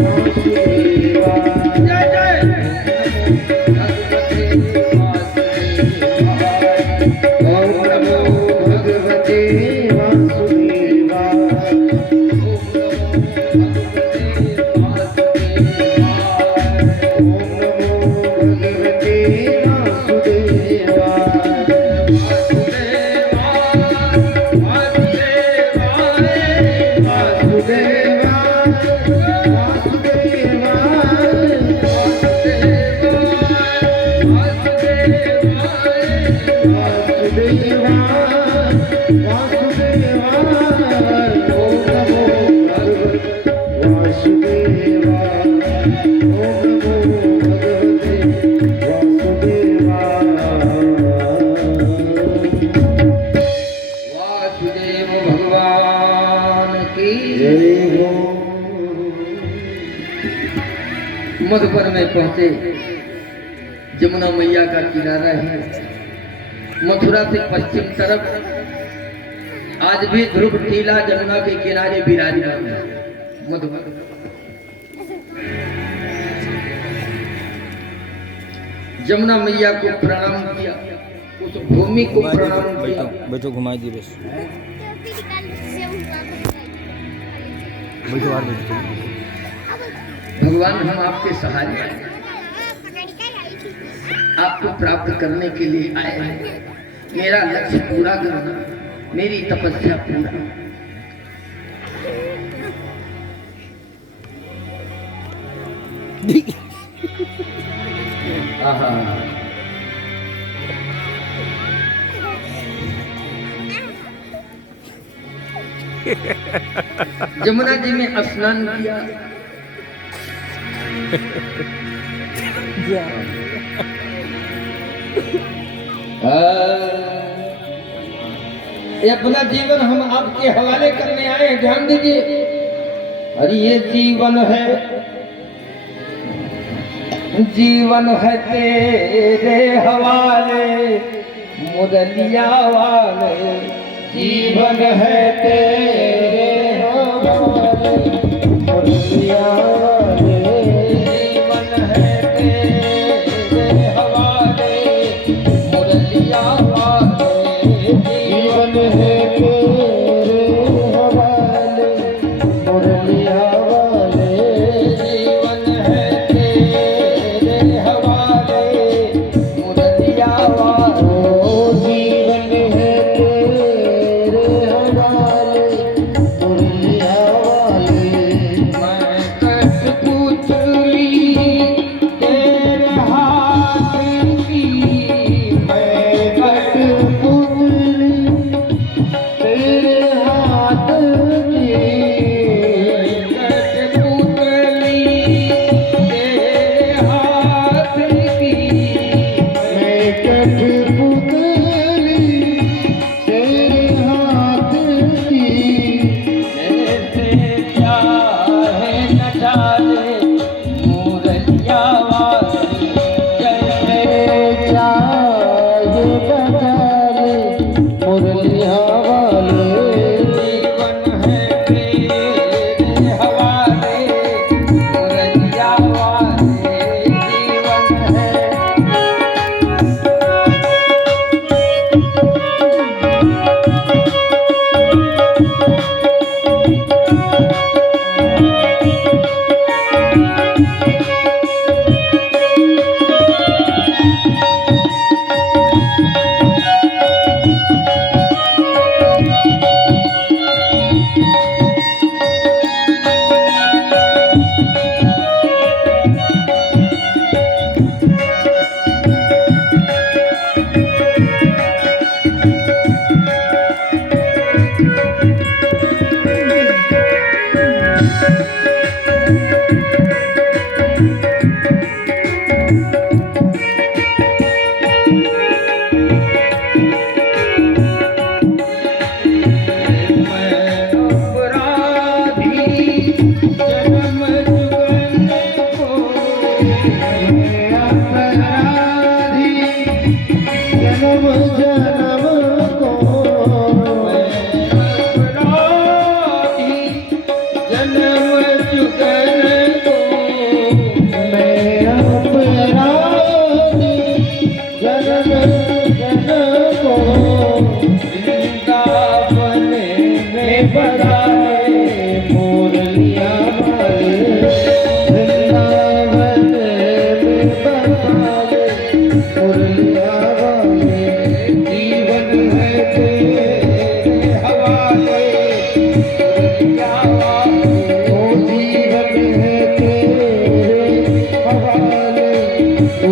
वासुदेवाय। जय जय भगवते वासुदेवाय। ओम नमो भगवते वासुदेवाय। मधुबन में पहुंचे। जमुना मैया का किनारा है। मथुरा से पश्चिम तरफ आज भी ध्रुव टीला जमुना के किनारे विराजमान है। मधुबन जमुना मैया को प्रणाम किया, उस भूमि को प्रणाम किया। बैठो घुमाई दी बस। बैठो और बैठो। भगवान हम आपके सहारे हैं, आपको प्राप्त करने के लिए आए हैं। मेरा लक्ष्य पूरा करना, मेरी तपस्या पूरा। आहा, जमुना जी में स्नान किया। ये अपना जीवन हम आपके हवाले करने आए हैं, ध्यान दीजिए। और ये जीवन है, जीवन है तेरे हवाले मुरलिया वाले। जीवन है तेरे हवाले मुरलिया वाले।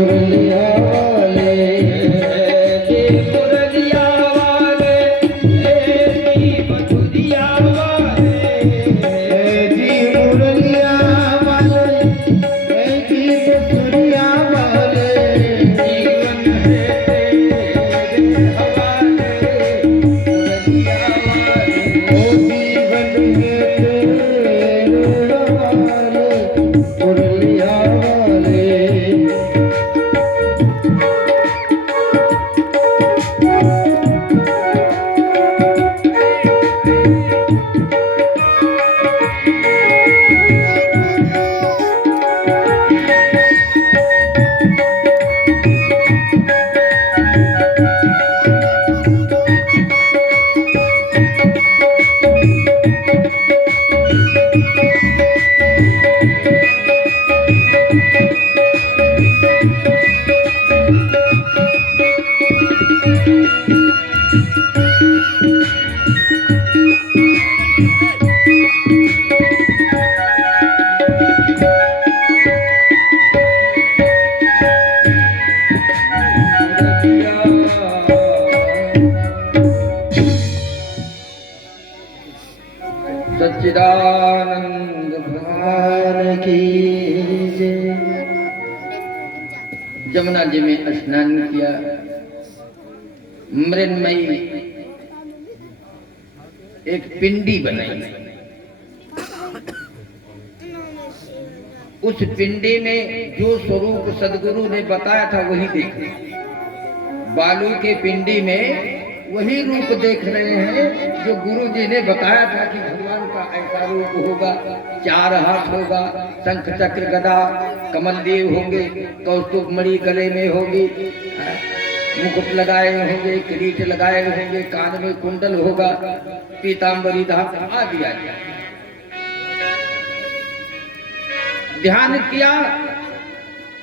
मुरलिया वाले जी मुरलिया वाले जी मधुरिया वाले जी मुरलिया वाले जी मथुरिया वाले जीवन है तेरे हवाले मुरलिया वाले ओ जीवन है तेरे हवाले मुरलिया वाले सच्चिदानंद भगवान की जय जमुना जी में स्नान किया। मृन्मयी एक पिंडी बनाई। उस पिंडी में जो स्वरूप सदगुरु ने बताया था वही देख रहे हैं। बालू के पिंडी में वही रूप देख रहे हैं जो गुरु जी ने बताया था कि भगवान का ऐसा रूप होगा, 4 हाथ होगा, शंख चक्र गदा कमल देव होंगे, कौस्तुभ मणि गले में होगी, मुकुट लगाए होंगे, किरीट लगाए होंगे, कान में कुंडल होगा, पीताम्बरी धाम आदि आदि। ध्यान किया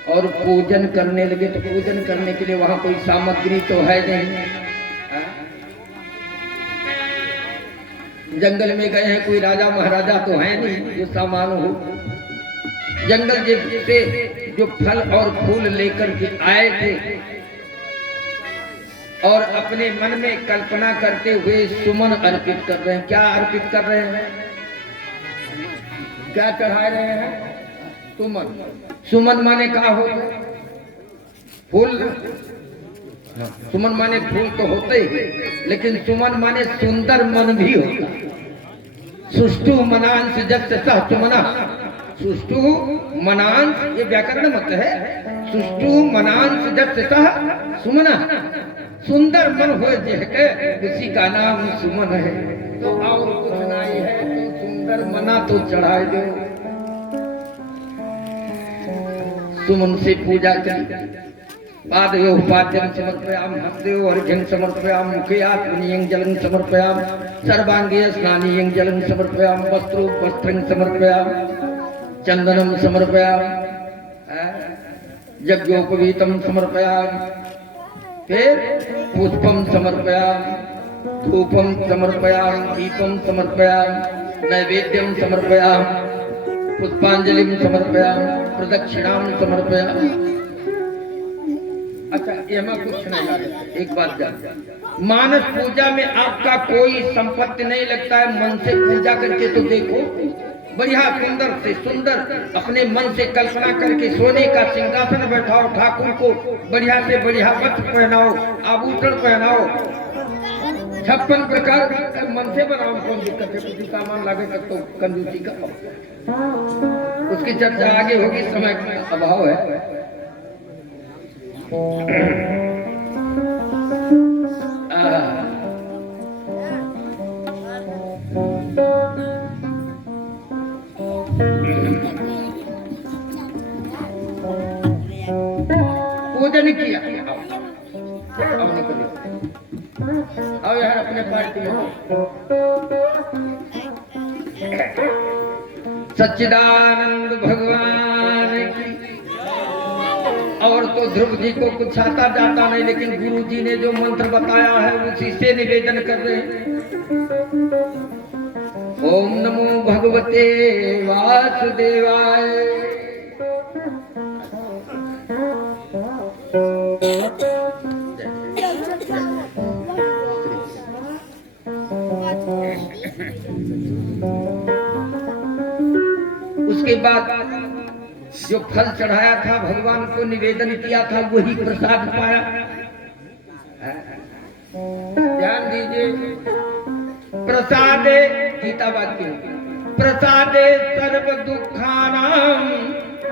और पूजन करने लगे। तो पूजन करने के लिए वहां कोई सामग्री तो है नहीं। जंगल में गए हैं, कोई राजा महाराजा तो है नहीं जो सामान हो। जंगल से जो फल और फूल लेकर के आए थे और अपने मन में कल्पना करते हुए सुमन अर्पित कर रहे हैं। क्या अर्पित कर रहे हैं? क्या चढ़ा रहे हैं? सुमन। सुमन माने क्या हो? फूल। सुमन माने फूल तो होते ही, लेकिन सुमन माने सुंदर मन भी होता। सुष्टु मनांस जस सह सुमना। सुष्टु मनांस ये व्याकरण मत है। सुष्टु मनांस जस सह सुमना। सुंदर मन हो के किसी का नाम सुमन है। तो और कुछ नहीं है तो सुंदर मना तो चढ़ाए दो। सुमन से पूजा करी। पादयोः पाद्यं समर्पयामि, हस्तयोः अर्घ्यं समर्पयामि, मुखे आत्मनीयं जलं समर्पयामि, सर्वांगे स्नानीयं जलं समर्पयामि, वस्त्रं समर्पयामि, चंदनं समर्पयामि, यज्ञोपवीतं समर्पयामि, फिर पुष्पं समर्पयामि, धूपं समर्पयामि, दीपं समर्पयामि, नैवेद्यं समर्पयामि, पुष्पांजलिं समर्पयामि, प्रदक्षिणां समर्पयामि। अच्छा, यहाँ कुछ नहीं लगता। एक बात जान, मानस पूजा में आपका कोई संपत्ति नहीं लगता है। मन से पूजा करके तो देखो, बढ़िया सुंदर से सुंदर अपने मन से कल्पना करके सोने का सिंहासन बैठाओ, ठाकुर को बढ़िया से बढ़िया वस्त्र पहनाओ, आभूषण पहनाओ, 56 प्रकार मन से बनाओ। कौन दिक्कत है? कुछ सामान लागे तक तो कंजूसी का, उसकी चर्चा आगे होगी, समय का अभाव है। पूजन किया। अब निकलिए, आओ यार अपने पार्टी में। सच्चिदानंद भगवान की। और तो ध्रुव जी को कुछ आता जाता नहीं, लेकिन गुरु जी ने जो मंत्र बताया है उसी से निवेदन कर रहे हैं। ओम नमो भगवते वासुदेवाय। उसके बाद जो फल चढ़ाया था, भगवान को निवेदन किया था, वही प्रसाद पाया। ध्यान दीजिए, प्रसादे गीता वाक्य, प्रसादे सर्व दुखानाम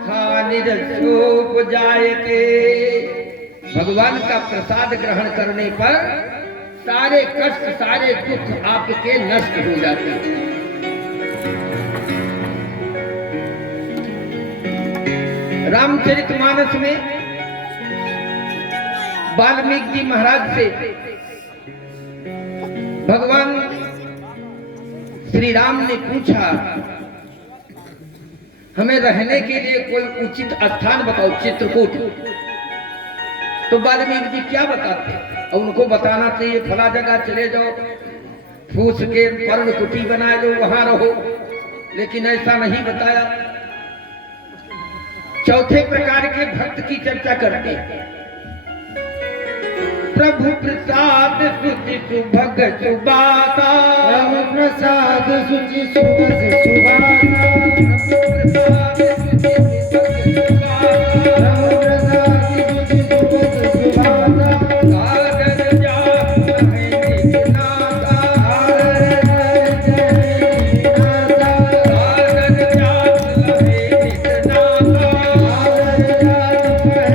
हानिरसोपजायते। भगवान का प्रसाद ग्रहण करने पर सारे कष्ट, सारे दुख आपके नष्ट हो जाते हैं। रामचरितमानस में वाल्मीकि जी महाराज से भगवान श्री राम ने पूछा, हमें रहने के लिए कोई उचित स्थान बताओ, चित्रकूट। तो वाल्मीकि जी क्या बताते? और उनको बताना चाहिए फला जगह चले जाओ, फूस के पर्ण कुटी बना लो, वहां रहो, लेकिन ऐसा नहीं बताया। चौथे प्रकार के भक्त की चर्चा करते हैं। प्रभु प्रसाद सुचि सुभग सुबाता, प्रभु प्रसाद सुचि सुभग सुबाता, प्रभु प्रसाद सुचि सुभग सुबाता, सागर जात है निनादा, सागर जात है निनादा, सागर जात है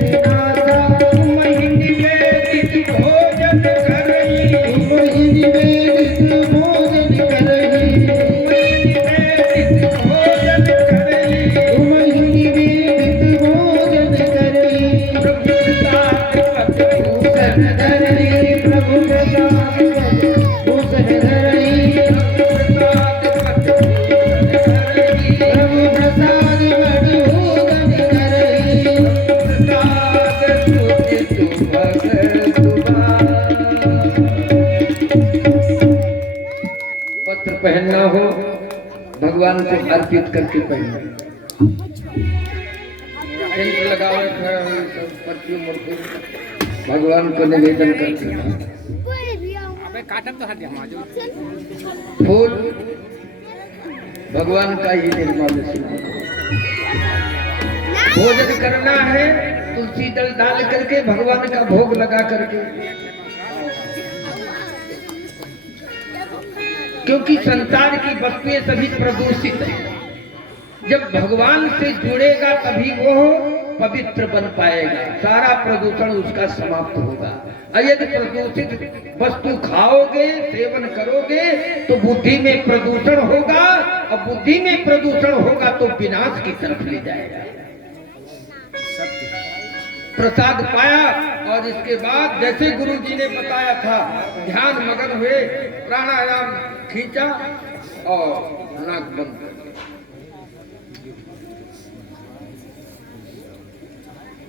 निनादा, महिंदी वेदित भोजन करई, महिंदी वेदित भोजन करई, भोजन करई, महिंदी वेदित भोजन करई, प्रभु प्रसाद भूषण धरई, प्रभु प्रसाद भूषण धरई, प्रभु प्रसाद भूषण धरई, पत्र पहनना हो भगवान को अर्पित करके पहनना। सेंट लगावे, परफ्यूम भगवान को निवेदन करके, फूल भगवान का ही निर्मल स्वरूप। भोजन करना है तुलसी दल डाल करके, भगवान का भोग लगा करके, क्योंकि संसार की वस्तुएं सभी प्रदूषित है। जब भगवान से जुड़ेगा तभी वो पवित्र बन पाएगा, सारा प्रदूषण उसका समाप्त होगा। और यदि प्रदूषित वस्तु खाओगे, सेवन करोगे, तो बुद्धि में प्रदूषण होगा, और बुद्धि में प्रदूषण होगा तो विनाश की तरफ ले जाएगा। प्रसाद पाया, और इसके बाद जैसे गुरु जी ने बताया था, ध्यान मगन हुए, प्राणायाम खींचा और नाक बंद कर दिया।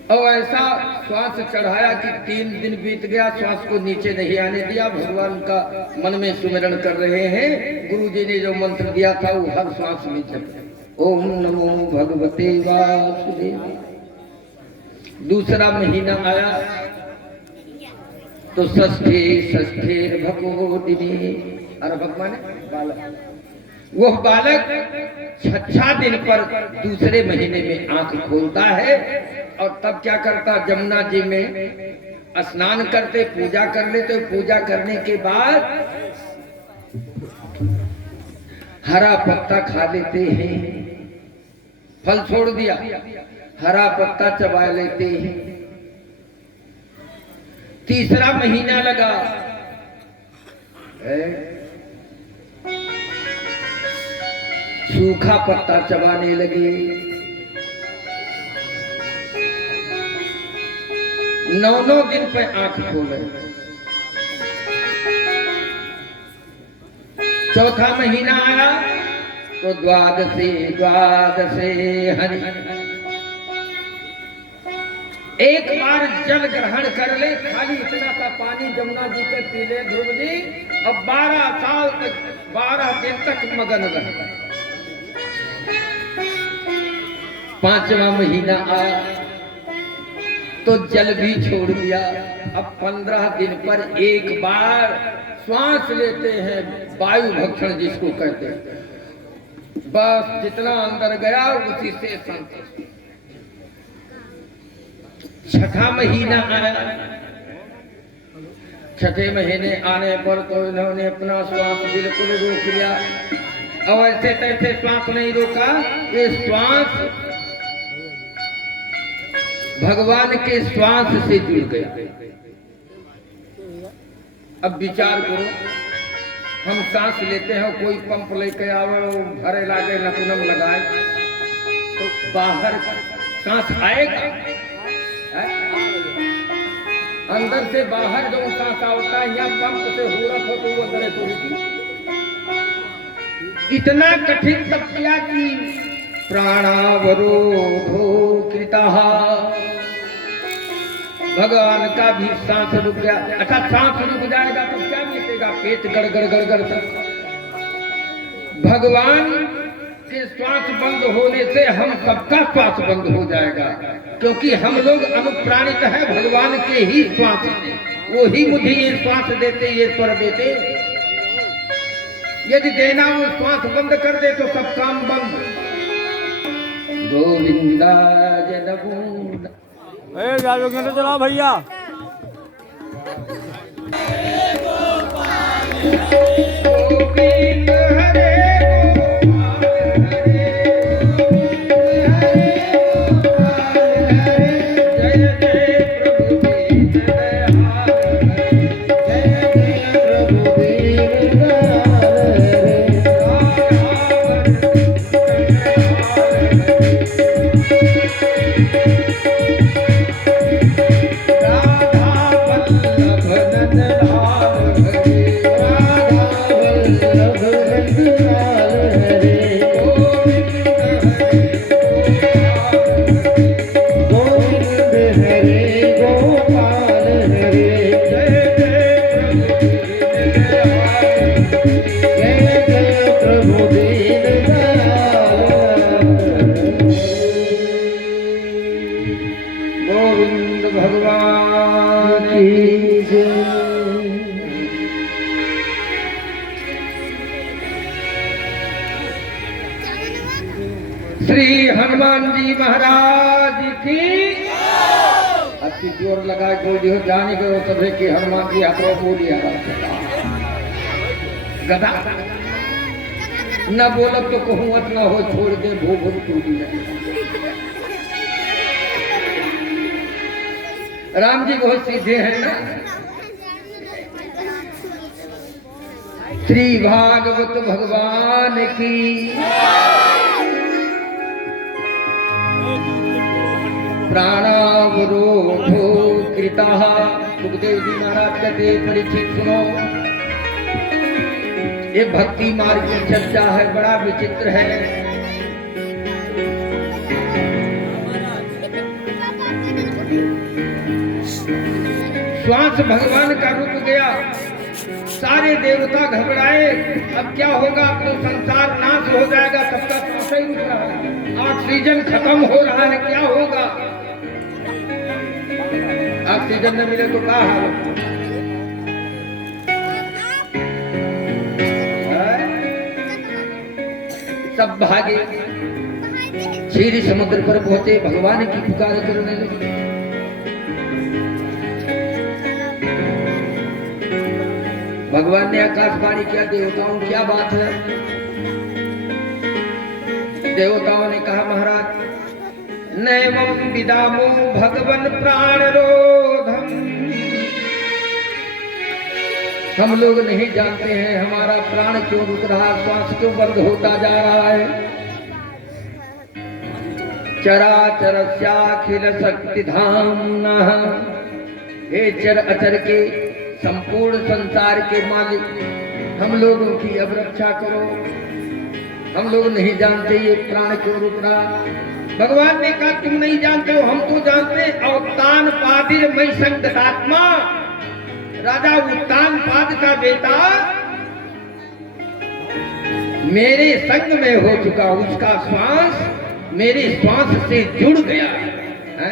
और ऐसा श्वास चढ़ाया कि 3 दिन बीत गया, श्वास को नीचे नहीं आने दिया। भगवान का मन में सुमिरन कर रहे हैं। गुरु जी ने जो मंत्र दिया था वो हर श्वास में जप, ओम नमो भगवते वासुदेव। दूसरा महीना आया तो षष्ठे भगवदिनी, और भगवान बालक, वो बालक 6 दिन पर दूसरे महीने में आंख खोलता है, और तब क्या करता, जमुना जी में स्नान करते, पूजा कर लेते। पूजा करने के बाद हरा पत्ता खा लेते हैं, फल छोड़ दिया, हरा पत्ता चबा लेते हैं। तीसरा महीना लगा, सूखा पत्ता चबाने लगे। 9 दिन पे आंख खोले। चौथा महीना आया तो द्वादशे हरि, एक बार जल ग्रहण कर ले, खाली इतना सा पानी जमुना जी पे पी ले ध्रुव जी, अब 12 साल तक, 12 दिन तक मगन रहे। 5वां महीना आया, तो जल भी छोड़ दिया। अब 15 दिन पर एक बार श्वास लेते हैं, वायु भक्षण जिसको कहते हैं। बस जितना अंदर गया उसी से संतुष्ट। छठा महीना आया। छठे महीने आने पर तो इन्होंने अपना श्वास बिल्कुल रोक लिया। और ऐसे तैसे श्वास नहीं रोका, ये श्वास भगवान के श्वास से जुड़ गया। अब विचार करो, हम सांस लेते हैं, कोई पंप लेके आवे, भरे लागे नकुनम लगाए, तो बाहर सांस आएगा? अंदर से बाहर जो सांस आता है, या पंप से हुरत हो तो वो अंदर थोड़ी। इतना कठिन तपस्या की, प्राणावरोधो कृतः, भगवान का भी सांस रुक गया। अच्छा, सांस रुक जाएगा तो क्या मिलेगा? पेट गड़गड़ गड़गड़ तक। भगवान के श्वास बंद होने से हम सबका श्वास बंद हो जाएगा, क्योंकि हम लोग अनुप्राणित है भगवान के ही श्वास से। वो ही मुझे ये श्वास देते, ये स्वर देते। यदि देना वो श्वास बंद कर दे तो सब काम बंद। गोविंदा जनबूंद चला भैया। गोविंद हरे श्री हनुमान जी महाराज की। अच्छी जोर लगा बोल दियो, जाने के वो सभे के हनुमान जी आप बोलिए। गधा न बोलब तो कहूँ न हो, छोड़ दे भू भू टूटी। राम जी बहुत सीधे हैं ना। श्री भागवत भगवान की। प्राणावरोधो कृतः। सुखदेव जी महाराज कहते, परीक्षित सुनो, ये भक्ति मार्ग की चर्चा है, बड़ा विचित्र है। श्वास भगवान का रुक गया, सारे देवता घबराए। अब क्या होगा? अब तो संसार नाश हो जाएगा, सबका श्वास ही रुक रहा है, ऑक्सीजन खत्म हो रहा है, क्या होगा? ऑक्सीजन न मिले तो क्या हाल? सब भागे, क्षीर समुद्र पर पहुंचे, भगवान की पुकार करने लगे। भगवान ने आकाशवाणी किया, देवताओं क्या बात है? देवताओं ने कहा, महाराज नैवं विदामो भगवन प्राण रोधम। हम लोग नहीं जानते हैं हमारा प्राण क्यों रुक रहा, श्वास क्यों बंद होता जा रहा है। चराचरस्याखिल शक्ति धाम्नः, हे चर अचर के संपूर्ण संसार के मालिक, हम लोगों की अब रक्षा करो। हम लोग नहीं जानते ये प्राण क्यों रुक रहा। भगवान ने कहा, तुम नहीं जानते हो, हम तो जानते। अवतान पादिर मई संगतात्मा, राजा उत्तान पाद का बेटा मेरे संग में हो चुका, उसका श्वास मेरे श्वास से जुड़ गया है।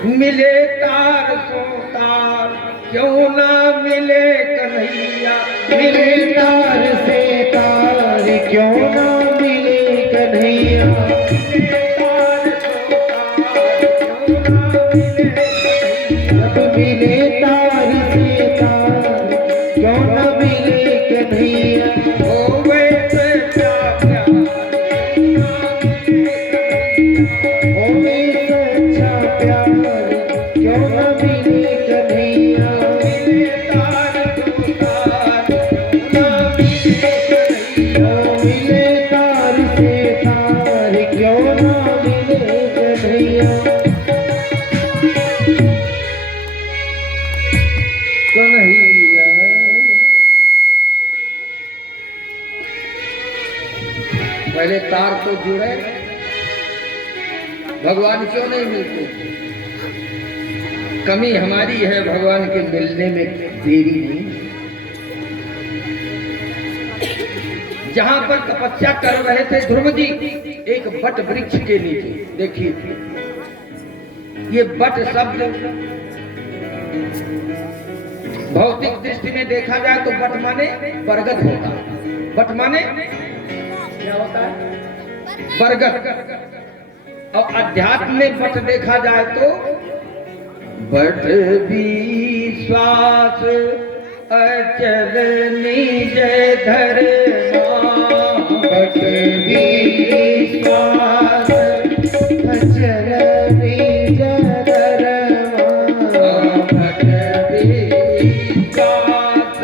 मिले तार सो तार क्यों ना मिले कन्हैया, मिले तार से तार क्यों ना मिले कन्हैया, मिले तार सो तार क्यों ना मिले कन्हैया। जब मिले तार से तार क्यों ना मिले कन्हैया, ओ वैसे प्यार होवे सच्चा प्यार क्यों ना मिले कन्हैया, मिले तार सो तार क्यों ना मिले कन्हैया। ओ मिले तार से तार क्यों ना मिले कन्हैया, कन्हैया पहले तार तो जुड़े, भगवान क्यों नहीं मिलते? कमी हमारी है भगवान के मिलने में देरी नहीं। जहां पर तपस्या कर रहे थे ध्रुव जी एक बट वृक्ष के नीचे, देखिए ये बट शब्द भौतिक दृष्टि में देखा जाए तो बट माने बरगद होता है। बट माने क्या होता है? बरगद। और अध्यात्म में बट देखा जाए तो बट विश्वास अचल निज धर्मा, बट विश्वास अचल निज धर्मा, बट विश्वास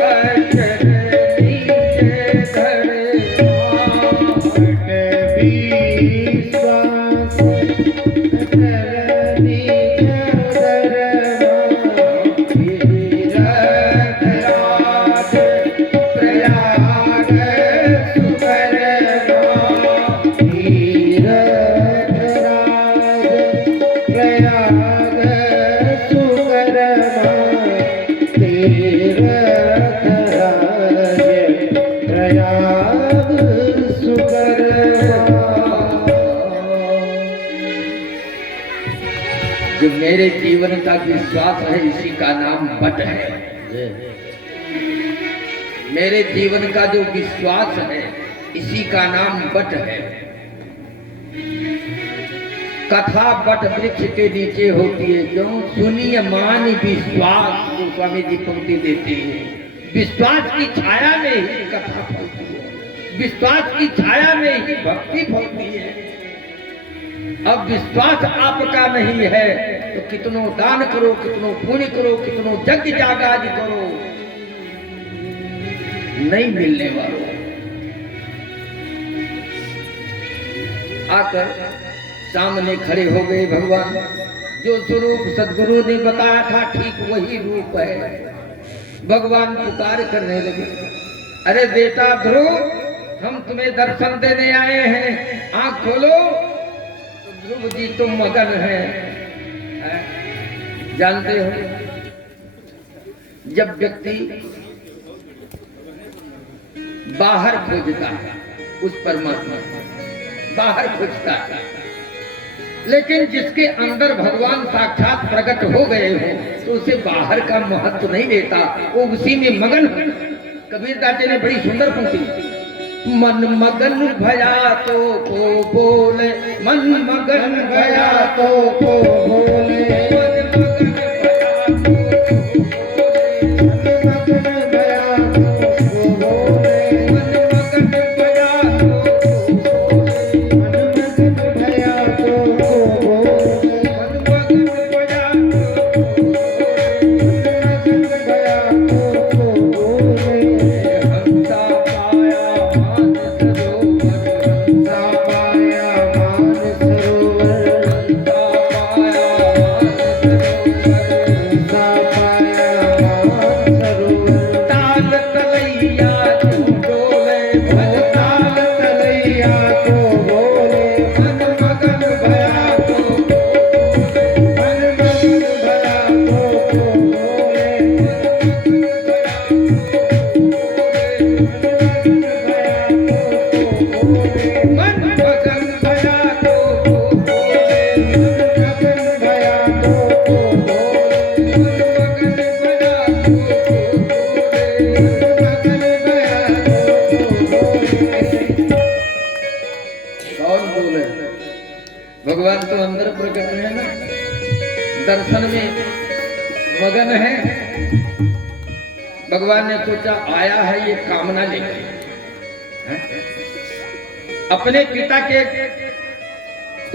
अचल निज धर्मा। बट विश्वास अचल निज धर्मा, तीर्थराज प्रयाग सुकरमा, तीर्थराज प्रयाग सुकरमा, तीर्थराज प्रयाग सुकरमा। जो मेरे जीवन का विश्वास है इसी का नाम बट है। मेरे जीवन का जो विश्वास है इसी का नाम बट है। कथा बट वृक्ष के नीचे होती है, क्यों? सुनिए मान विश्वास, जो स्वामी जी पंक्ति देते हैं। विश्वास की छाया में ही कथा फलती है, विश्वास की छाया में ही भक्ति फलती है। अब विश्वास आपका नहीं है तो कितनो दान करो, कितनो पुण्य करो, कितनो यज्ञ जागाज करो, नहीं मिलने वाला। आकर सामने खड़े हो गए भगवान। जो स्वरूप सदगुरु ने बताया था ठीक वही रूप है। भगवान पुकार करने लगे, अरे बेटा ध्रुव, हम तुम्हें दर्शन देने आए हैं, आंख खोलो। ध्रुव जी तुम मगन हैं। जानते हो जब व्यक्ति बाहर खोजता है उस परमात्मा बाहर खोजता है, लेकिन जिसके अंदर भगवान साक्षात प्रकट हो गए हो तो उसे बाहर का महत्व नहीं देता, वो उसी में मगन। कबीरदास जी ने बड़ी सुंदर पंक्ति, मन मगन भया तो को बोले, मन मगन भया तो को बोले, मन मगन भया तो को बोले, मन मगन भया तो को बोले, मन मगन भया तो को बोले, मन मगन भया तो को बोले, मन मगन भया तो को बोले। हंसा पाया मान सरोवर, हंसा पाया मान सरोवर, हंसा पाया दर्शन में मगन है। भगवान ने सोचा आया है ये कामना लेकर, अपने पिता के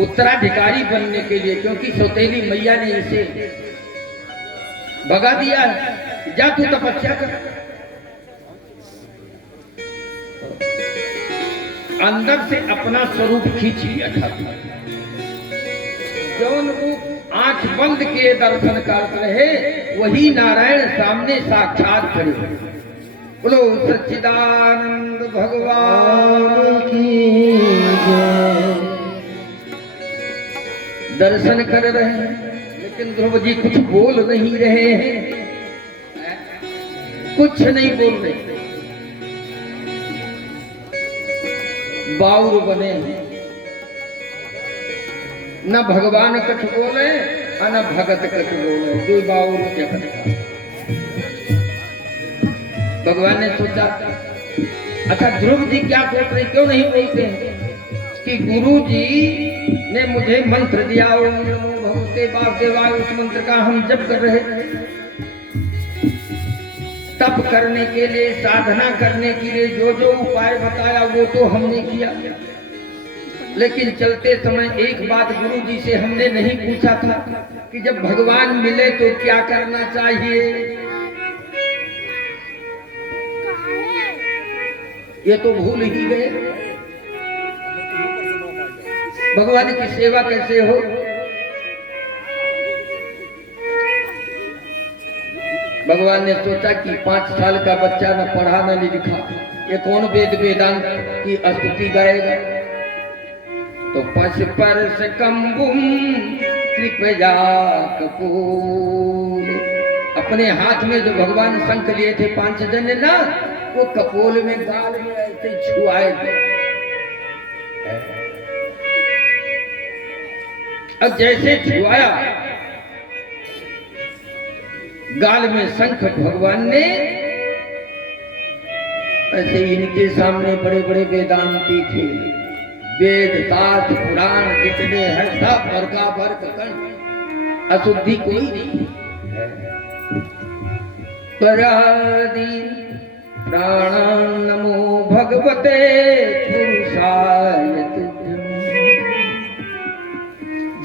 उत्तराधिकारी बनने के लिए, क्योंकि सौतेली मैया ने इसे भगा दिया, जा तू तपस्या कर। अंदर से अपना स्वरूप खींच लिया था। जौन रूप आंख बंद किए दर्शन करते रहे, वही नारायण सामने साक्षात खड़े। बोलो सच्चिदानंद भगवान की जय। दर्शन कर रहे हैं, लेकिन ध्रुव जी कुछ बोल नहीं रहे हैं, कुछ नहीं बोल रहे, बाउर बने हैं। न भगवान कछ बोले न भगत कछ बोले, जो बाउर क्या करेगा। भगवान ने सोचा अच्छा ध्रुव जी क्या सोच रहे, क्यों नहीं बोलते हैं कि गुरु जी ने मुझे मंत्र दिया, ओम नमो भगवते वासुदेवाय, उस मंत्र का हम जप कर रहे थे। तप करने के लिए, साधना करने के लिए जो जो उपाय बताया वो तो हमने किया, लेकिन चलते समय एक बात गुरु जी से हमने नहीं पूछा था कि जब भगवान मिले तो क्या करना चाहिए। ये तो भूल ही गए। भगवान की सेवा कैसे हो। भगवान ने सोचा कि 5 साल का बच्चा न पढ़ा न लिखा, ये कौन वेद वेदांत की स्तुति गाएगा। तो पश परस कंबुम कृपया कपूर, अपने हाथ में जो भगवान शंख लिए थे 5 जन ना, वो कपोल में गाल में ऐसे छुआए थे। अब जैसे छुआया गाल में शंख भगवान ने, ऐसे इनके सामने बड़े बड़े वेदांती थे, वेद शास्त्र पुराण जितने हैं सब वर्गा वर्ग कंठ, अशुद्धि कोई नहीं। परादि प्राण नमो भगवते पुरुषाय तुभ्यम्।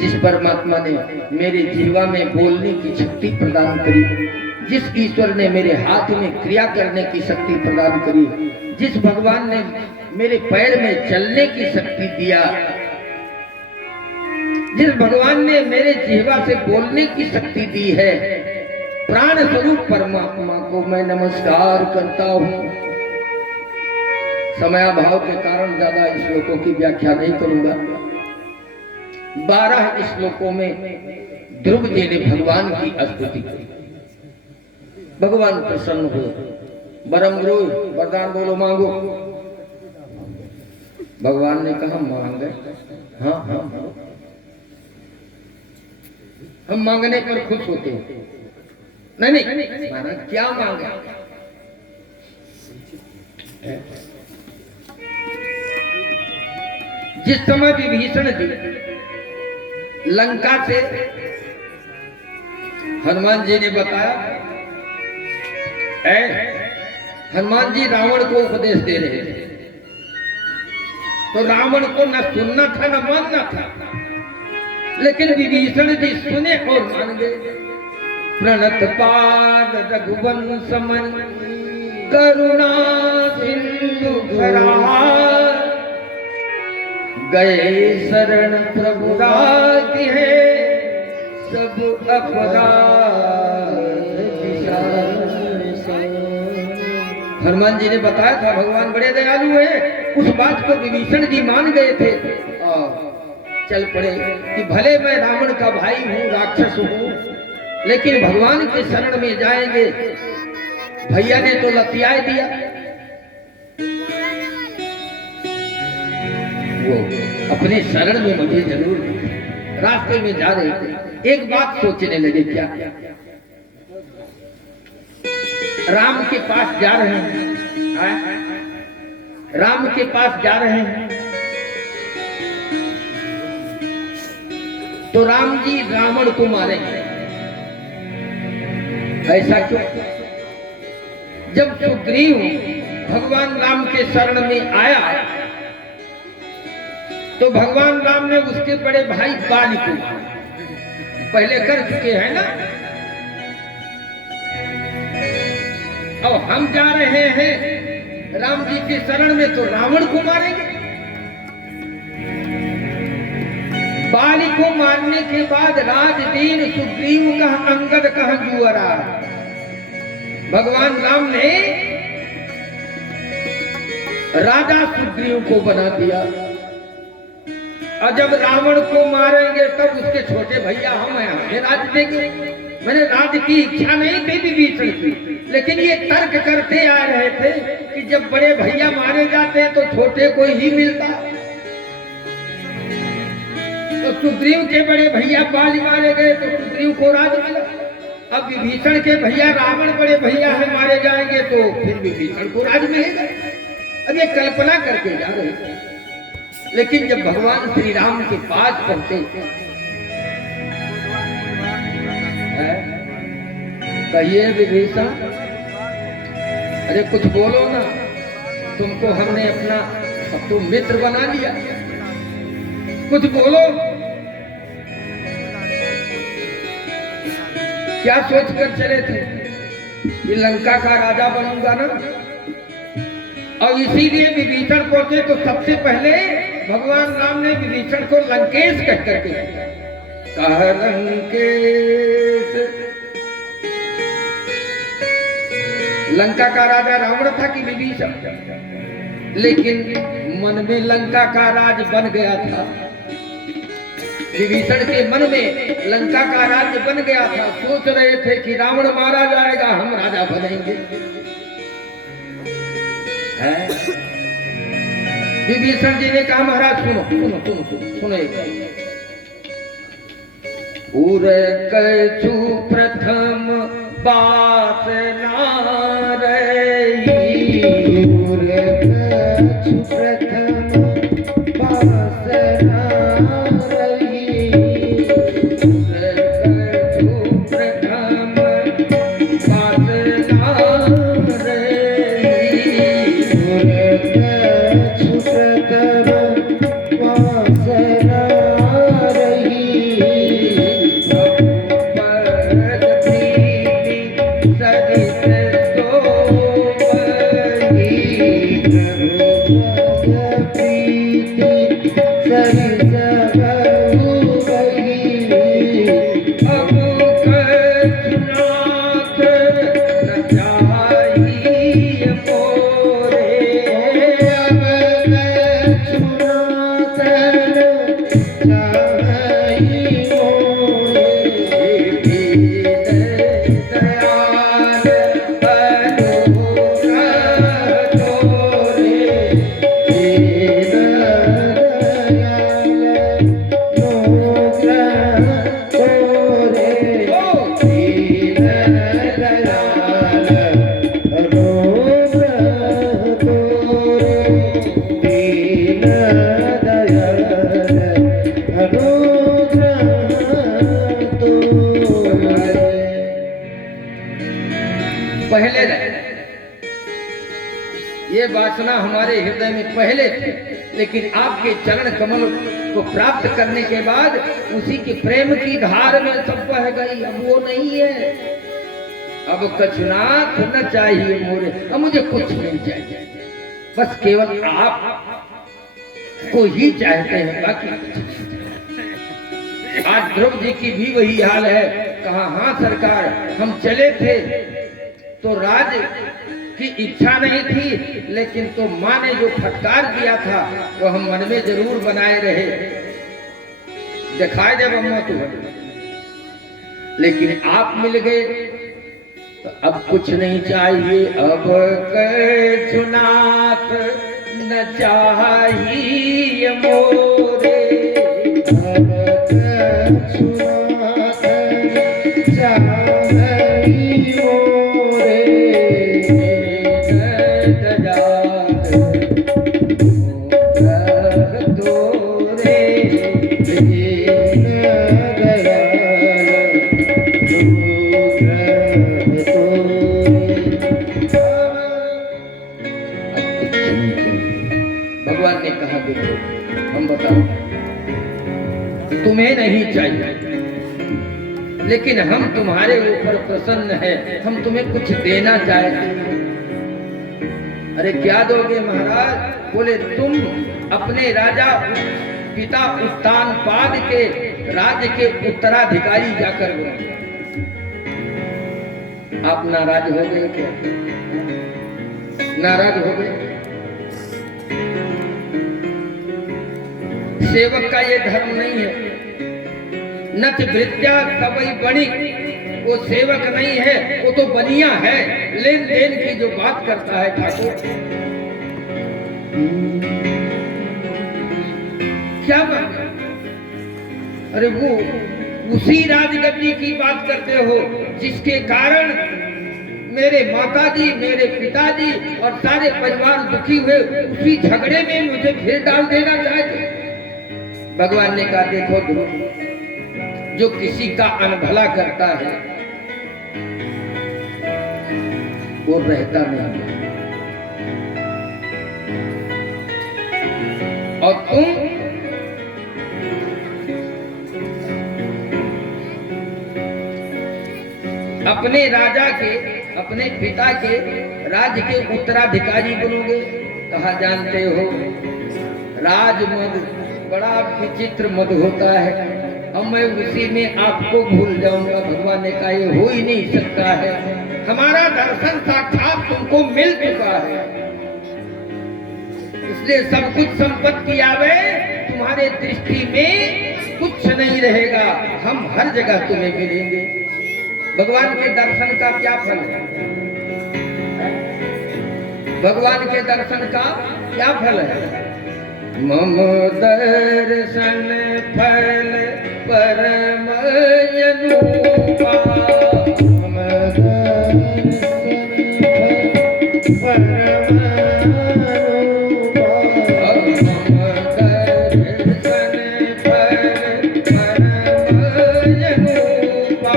जिस परमात्मा ने मेरे जीवा में बोलने की शक्ति प्रदान करी, जिस ईश्वर ने मेरे हाथ में क्रिया करने की शक्ति प्रदान करी, जिस भगवान ने मेरे पैर में चलने की शक्ति दिया, जिस भगवान ने मेरे जीवा से बोलने की शक्ति दी है, प्राण स्वरूप परमात्मा को मैं नमस्कार करता हूं। समयाभाव के कारण ज्यादा श्लोकों की व्याख्या नहीं करूंगा। 12 श्लोकों में ध्रुव जी ने भगवान की स्तुति की। भगवान प्रसन्न हुए, वरम गुरु वरदान बोलो मांगो। भगवान ने कहा मांगे, हाँ हाँ हम मांगने पर खुश होते हैं। नहीं नहीं महाराज क्या मांगे। जिस समय विभीषण जी लंका से हनुमान जी ने बताया, हनुमान जी रावण को उपदेश दे रहे थे, तो रावण को न सुनना था न मानना था, लेकिन विभीषण जी सुने और मान गए। प्रणत पाद रघुवंश समन करुणा सिंधु भरार, गए शरण प्रभु राति है सब अपराध विसार। हनुमान जी ने बताया था भगवान बड़े दयालु है, उस बात को विभीषण जी मान गए थे और चल पड़े कि भले मैं रावण का भाई हूँ, राक्षस हूँ, लेकिन भगवान के शरण में जाएंगे। भैया ने तो लतियाए दिया, वो अपने शरण में मुझे जरूर। रास्ते में जा रहे थे, एक बात सोचने लगे, क्या राम के पास जा रहे हैं, राम के पास जा रहे हैं, तो राम जी रावण को मारेंगे। ऐसा क्यों? जब सुग्रीव भगवान राम के शरण में आया तो भगवान राम ने उसके बड़े भाई बाली को पहले कर चुके हैं ना, और हम जा रहे हैं राम जी के शरण में तो रावण को मारेंगे। बाली को मारने के बाद राजदीन सुग्रीव का अंगद कहां जुआरा, भगवान राम ने राजा सुग्रीव को बना दिया। और जब रावण को मारेंगे तब उसके छोटे भैया हम हैं, हमें राज देंगे। मैंने राज की इच्छा नहीं थी विभीषण की, लेकिन ये तर्क करते आ रहे थे कि जब बड़े भैया मारे जाते हैं तो छोटे को ही मिलता। तो सुग्रीव के बड़े भैया बाली मारे गए तो सुग्रीव को राज मिला। अब विभीषण के भैया रावण बड़े भैया है मारे जाएंगे तो फिर विभीषण को राज मिलेगा। अब ये कल्पना करके जा रहे थे, लेकिन जब भगवान श्री राम के पास पहुंचे कहिए विभीषण, अरे कुछ बोलो ना, तुमको हमने अपना तो मित्र बना लिया, कुछ बोलो। क्या सोच कर चले थे कि लंका का राजा बनूंगा ना, और इसीलिए विभीषण पहुंचे तो सबसे पहले भगवान राम ने विभीषण को लंकेश कह करके कहा, लंकेश। लंका का राजा रावण था कि विभीषण, लेकिन मन में लंका का राज बन गया था। विभीषण के मन में लंका का राज्य बन गया था। सोच रहे थे कि रावण मारा जाएगा, हम राजा बनेंगे। विभीषण जी ने कहा, महाराज सुनो सुनो सुनो सुनो सुनो एक उर कछु प्रथम बासना रही, उर कछु प्रथम बासना रही, उर कछु प्रथम बासना रही, उर कछु प्रथम बासना रही, पहले रहे। ये वासना हमारे हृदय में पहले थी, लेकिन आपके चरण कमल को प्राप्त करने के बाद उसी के प्रेम की धार में सब बह गई। अब वो नहीं है। अब कछुनाथ न चाहिए मोरे, अब मुझे कुछ नहीं चाहिए, बस केवल आप को ही चाहते हैं, बाकी कुछ नहीं। आज ध्रुव जी की भी वही हाल है। कहा, हाँ सरकार, हम चले थे तो राज की इच्छा नहीं थी, लेकिन तो माँ ने जो फटकार दिया था वो हम मन में जरूर बनाए रहे। दिखाए जब अम्मा तो, लेकिन आप मिल गए तो अब कुछ नहीं चाहिए। अब कछुनाथ न चाहिए मोरे, अब कछुनाथ चाहिए मोरे, लेकिन हम तुम्हारे ऊपर प्रसन्न है, हम तुम्हें कुछ देना चाहते हैं। अरे क्या दोगे महाराज? बोले तुम अपने राजा पिता उत्तानपाद के राज्य के उत्तराधिकारी जाकर बनो। आप नाराज हो गए क्या? नाराज हो गए? सेवक का ये धर्म नहीं है। नच वृत्या तवई बणी, वो सेवक नहीं है, वो तो बनिया है। लेन देन की जो बात करता है ठाकुर, क्या बात? अरे वो उसी राजगद्दी की बात करते हो जिसके कारण मेरे माताजी, मेरे पिताजी और सारे परिवार दुखी हुए। उसी झगड़े में मुझे फिर डाल देना चाहते। भगवान ने कहा देखो ध्रुव, जो किसी का अनभला करता है वो रहता नहीं है। और तुम अपने राजा के, अपने पिता के राज्य के उत्तराधिकारी बनोगे। कहा जानते हो राजमद बड़ा विचित्र मद होता है, अब मैं उसी में आपको भूल जाऊंगा। भगवान ने कहा ये हो ही नहीं सकता है, हमारा दर्शन साक्षात तुमको मिल चुका है, इसलिए सब कुछ संपत्ति आवे तुम्हारे दृष्टि में कुछ नहीं रहेगा, हम हर जगह तुम्हें मिलेंगे। भगवान के दर्शन का क्या फल है? भगवान के दर्शन का क्या फल है? मम दर्शन फल परम अनुपा, मम दर्शन फल परम अनुपा, मम दर्शन फल परम अनुपा,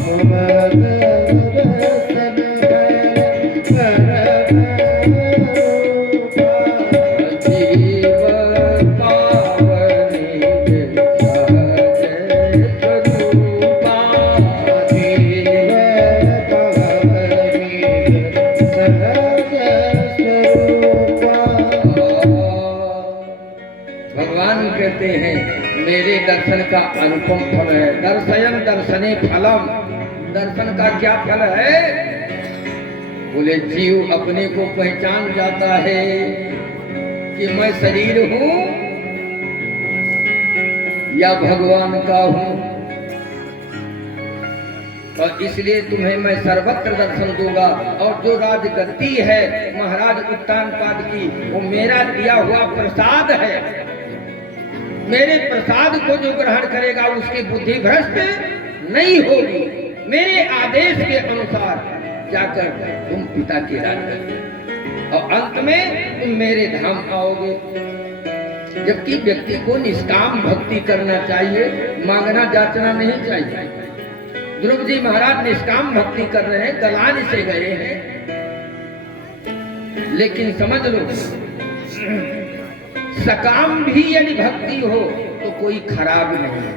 मम दर्शन फल मेरे दर्शन का अनुपम फल है। दर्शयन दर्शने फलम, दर्शन का क्या फल है? बोले जीव अपने को पहचान जाता है कि मैं शरीर हूं या भगवान का हूं, और इसलिए तुम्हें मैं सर्वत्र दर्शन दूंगा। और जो राजगद्दी है महाराज उत्तानपाद की, वो मेरा दिया हुआ प्रसाद है। मेरे प्रसाद को जो ग्रहण करेगा उसकी बुद्धि भ्रष्ट नहीं होगी। मेरे आदेश के अनुसार जाकर तुम पिता के राज्य और अंत में तुम मेरे धाम आओगे। जबकि व्यक्ति को निष्काम भक्ति करना चाहिए, मांगना जाचना नहीं चाहिए। ध्रुव जी महाराज निष्काम भक्ति कर रहे हैं, दलान से गए हैं, लेकिन समझ लो सकाम भी यदि भक्ति हो तो कोई खराब नहीं है।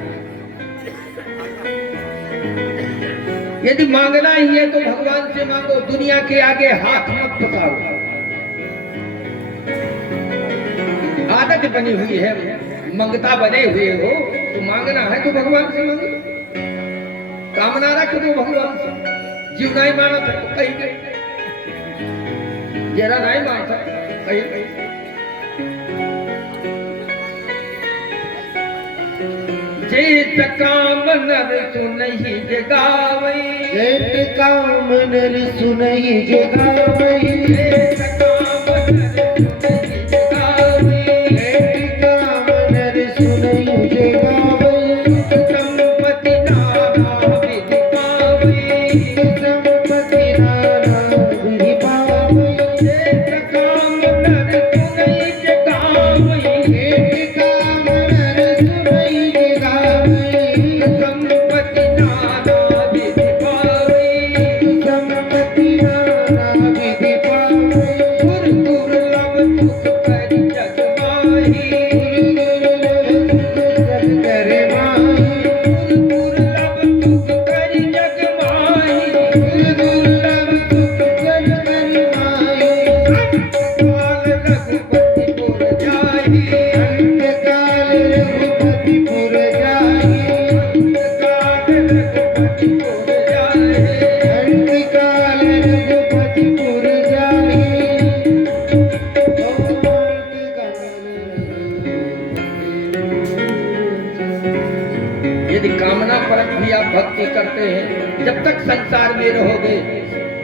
यदि मांगना ही है तो भगवान से मांगो, दुनिया के आगे हाथ मत पसारो। आदत बनी हुई है, मंगता बने हुए हो तो मांगना है तो भगवान से मांगो, कामना रख दो भगवान से। जीव नहीं माना था तो कहीं जरा नहीं मानता कहीं जेठ काम नर सुनहि जगावई, जेठ काम नर सुनहि जगावई, जेठ काम नर सुनहि जगावई, जेठ काम नर सुनहि जगावई, संपत्ति नाना विधि पावई, संपत्ति नाना विधि पावई, जेठ काम नर सुनहि जगावई, जेठ काम नर सुनहि जगावई, संपत्ति नाना विधि पावई, संपत्ति नाना विधि पावई। रघुपतिपुर जाए, अंतकाल रघुपतिपुर जाए। यदि कामना परक भी आप भक्ति करते हैं, जब तक संसार में रहोगे,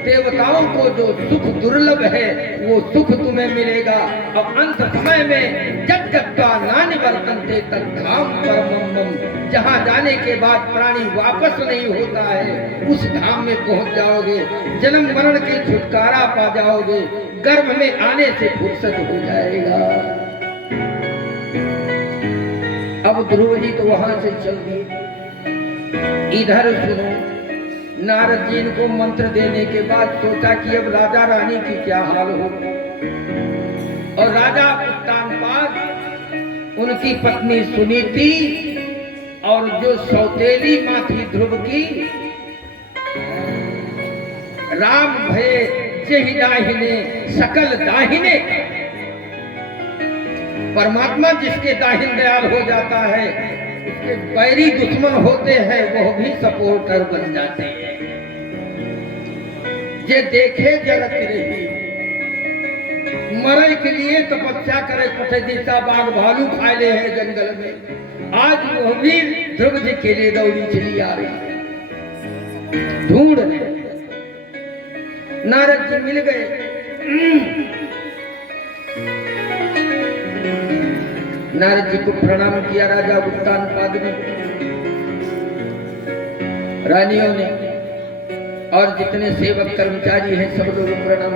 देवताओं को जो सुख दुर्लभ है वो सुख तुम्हें मिलेगा। अब अंत समय में जब जगता नानि वर्तन्ते तद्धाम परमं मम, जहाँ जाने के बाद प्राणी वापस नहीं होता है, उस धाम में पहुंच जाओगे। जन्म मरण के छुटकारा पा जाओगे, गर्भ में आने से फुर्सत हो जाएगा। अब ध्रुव जी तो वहां से चल दिए। इधर सुनो, नारद जी को मंत्र देने के बाद सोचा कि अब राजा रानी की क्या हाल हो। और राजा उत्तानपाद, उनकी पत्नी सुनीति और जो सौतेली माँ थी ध्रुव की, राम भय जेहि दाहिने सकल दाहिने, परमात्मा जिसके दाहिन दयाल हो जाता है, उसके बैरी दुश्मन होते हैं वो भी सपोर्टर बन जाते हैं। ये देखे जरत रही, मरे के लिए तपस्या करे, पथे दिशा बाघ भालू खा ले हैं जंगल में, आज वो भी ध्रुव जी के लिए दौड़ी चली आ रही है। ढूंढ रहे, नारद जी मिल गए। नारद जी को प्रणाम किया राजा उत्तानपाद ने, रानियों ने, और जितने सेवक कर्मचारी हैं सब लोगों को प्रणाम।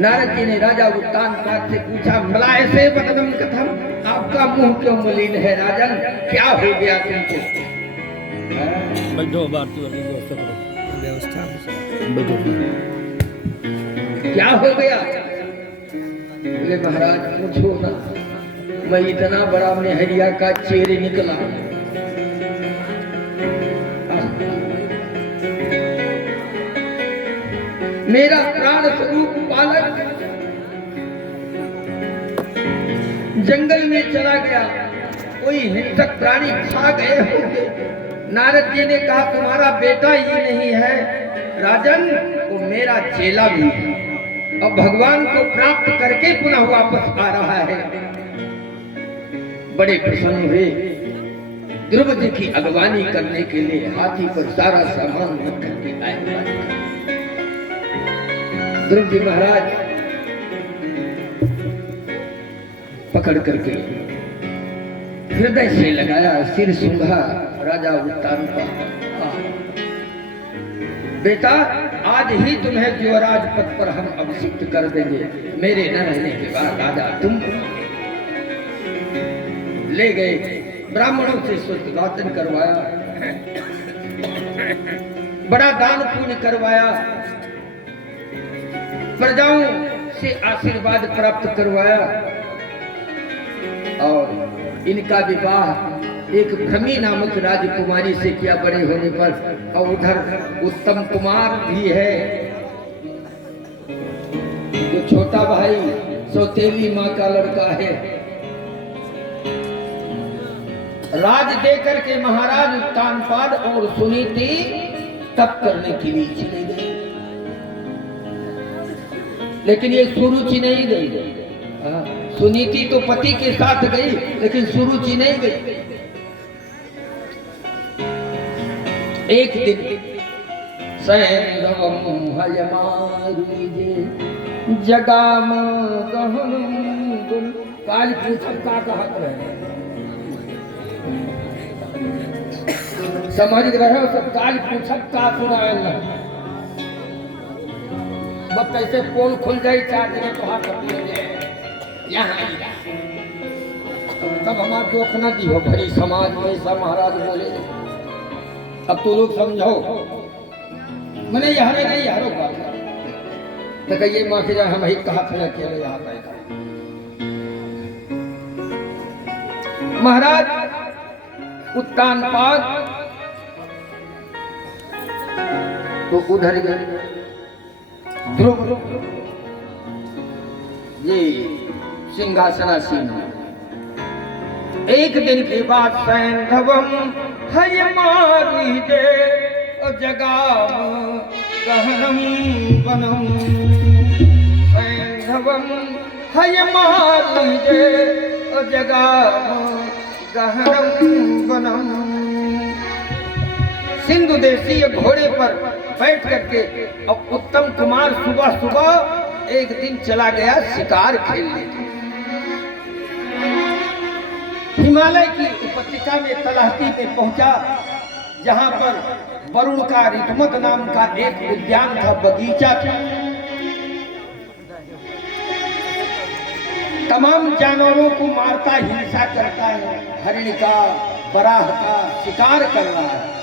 नारद जी ने राजा उत्तानपाद से पूछा, मलाय से वदनम कथम, आपका मुंह क्यों मलिन है राजन, क्या हो गया तुमको? बैठो, बात व्यवस्था क्या हो गया? बोले महाराज पूछो ना, मैं इतना बड़ा मेहरिया का चेहरे निकला, मेरा प्राण स्वरूप बालक जंगल में चला गया, कोई हिंसक प्राणी खा गए होंगे। नारद जी ने कहा तुम्हारा बेटा ही नहीं है राजन, वो मेरा चेला भी है, अब भगवान को प्राप्त करके पुनः वापस आ रहा है। बड़े प्रसन्न हुए, ध्रुव जी की अगवानी करने के लिए हाथी पर सारा सामान रख करके आए। ध्रुव जी महाराज पकड़ करके हृदय से लगाया, सिर सूंघा। राजा उत्तानपाद, बेटा आज ही तुम्हें युवराज पद पर हम अभिषिक्त कर देंगे, मेरे न रहने के बाद राजा तुम। ले गए, ब्राह्मणों से सुवाचन करवाया, बड़ा दान पुण्य करवाया, प्रजाओं से आशीर्वाद प्राप्त करवाया, और इनका विवाह एक भ्रमी नामक राजकुमारी से किया बड़े होने पर। और उधर उत्तम कुमार भी है, जो छोटा भाई सौतेली माँ का लड़का है। राज देकर के महाराज उत्तानपाद और सुनीति तप करने के लिए चले गए, लेकिन ये सुरुचि नहीं गई। सुनीति तो पति के साथ गई, लेकिन सुरुचि नहीं गई। एक दिन जगाम काल पूछब का कहत रहे, समझ रहे हो सब? काल पूछब का सुनाएल बस कैसे पोल खुल जाए, चार दिन कहा यहाँ तब हमारा दुख न दी हो भरी समाज में। ऐसा महाराज बोले, अब तो लोग समझाओ, मैंने यहाँ नहीं यारो बात तो कहिए माँ के जाए हम ही कहा था अकेले यहाँ बैठा। महाराज उत्तानपाद तो उधर गए, ध्रुव ये सिंहासनासीन, एक दिन की बात सैंधवम हय मारी दे जगाम गहनम वनम सैंधवम हय मारी दे जगाम गहनम वनम। सिंधु देशीय घोड़े पर बैठ करके अब उत्तम कुमार सुबह सुबह एक दिन चला गया शिकार खेलने के। हिमालय की उपत्यका में तलहटी में पहुंचा, जहां पर वरुण का ऋतुमत नाम का एक उद्यान था, बगीचा था। तमाम जानवरों को मारता हिंसा करता है, हरिण का बराह का शिकार कर रहा है।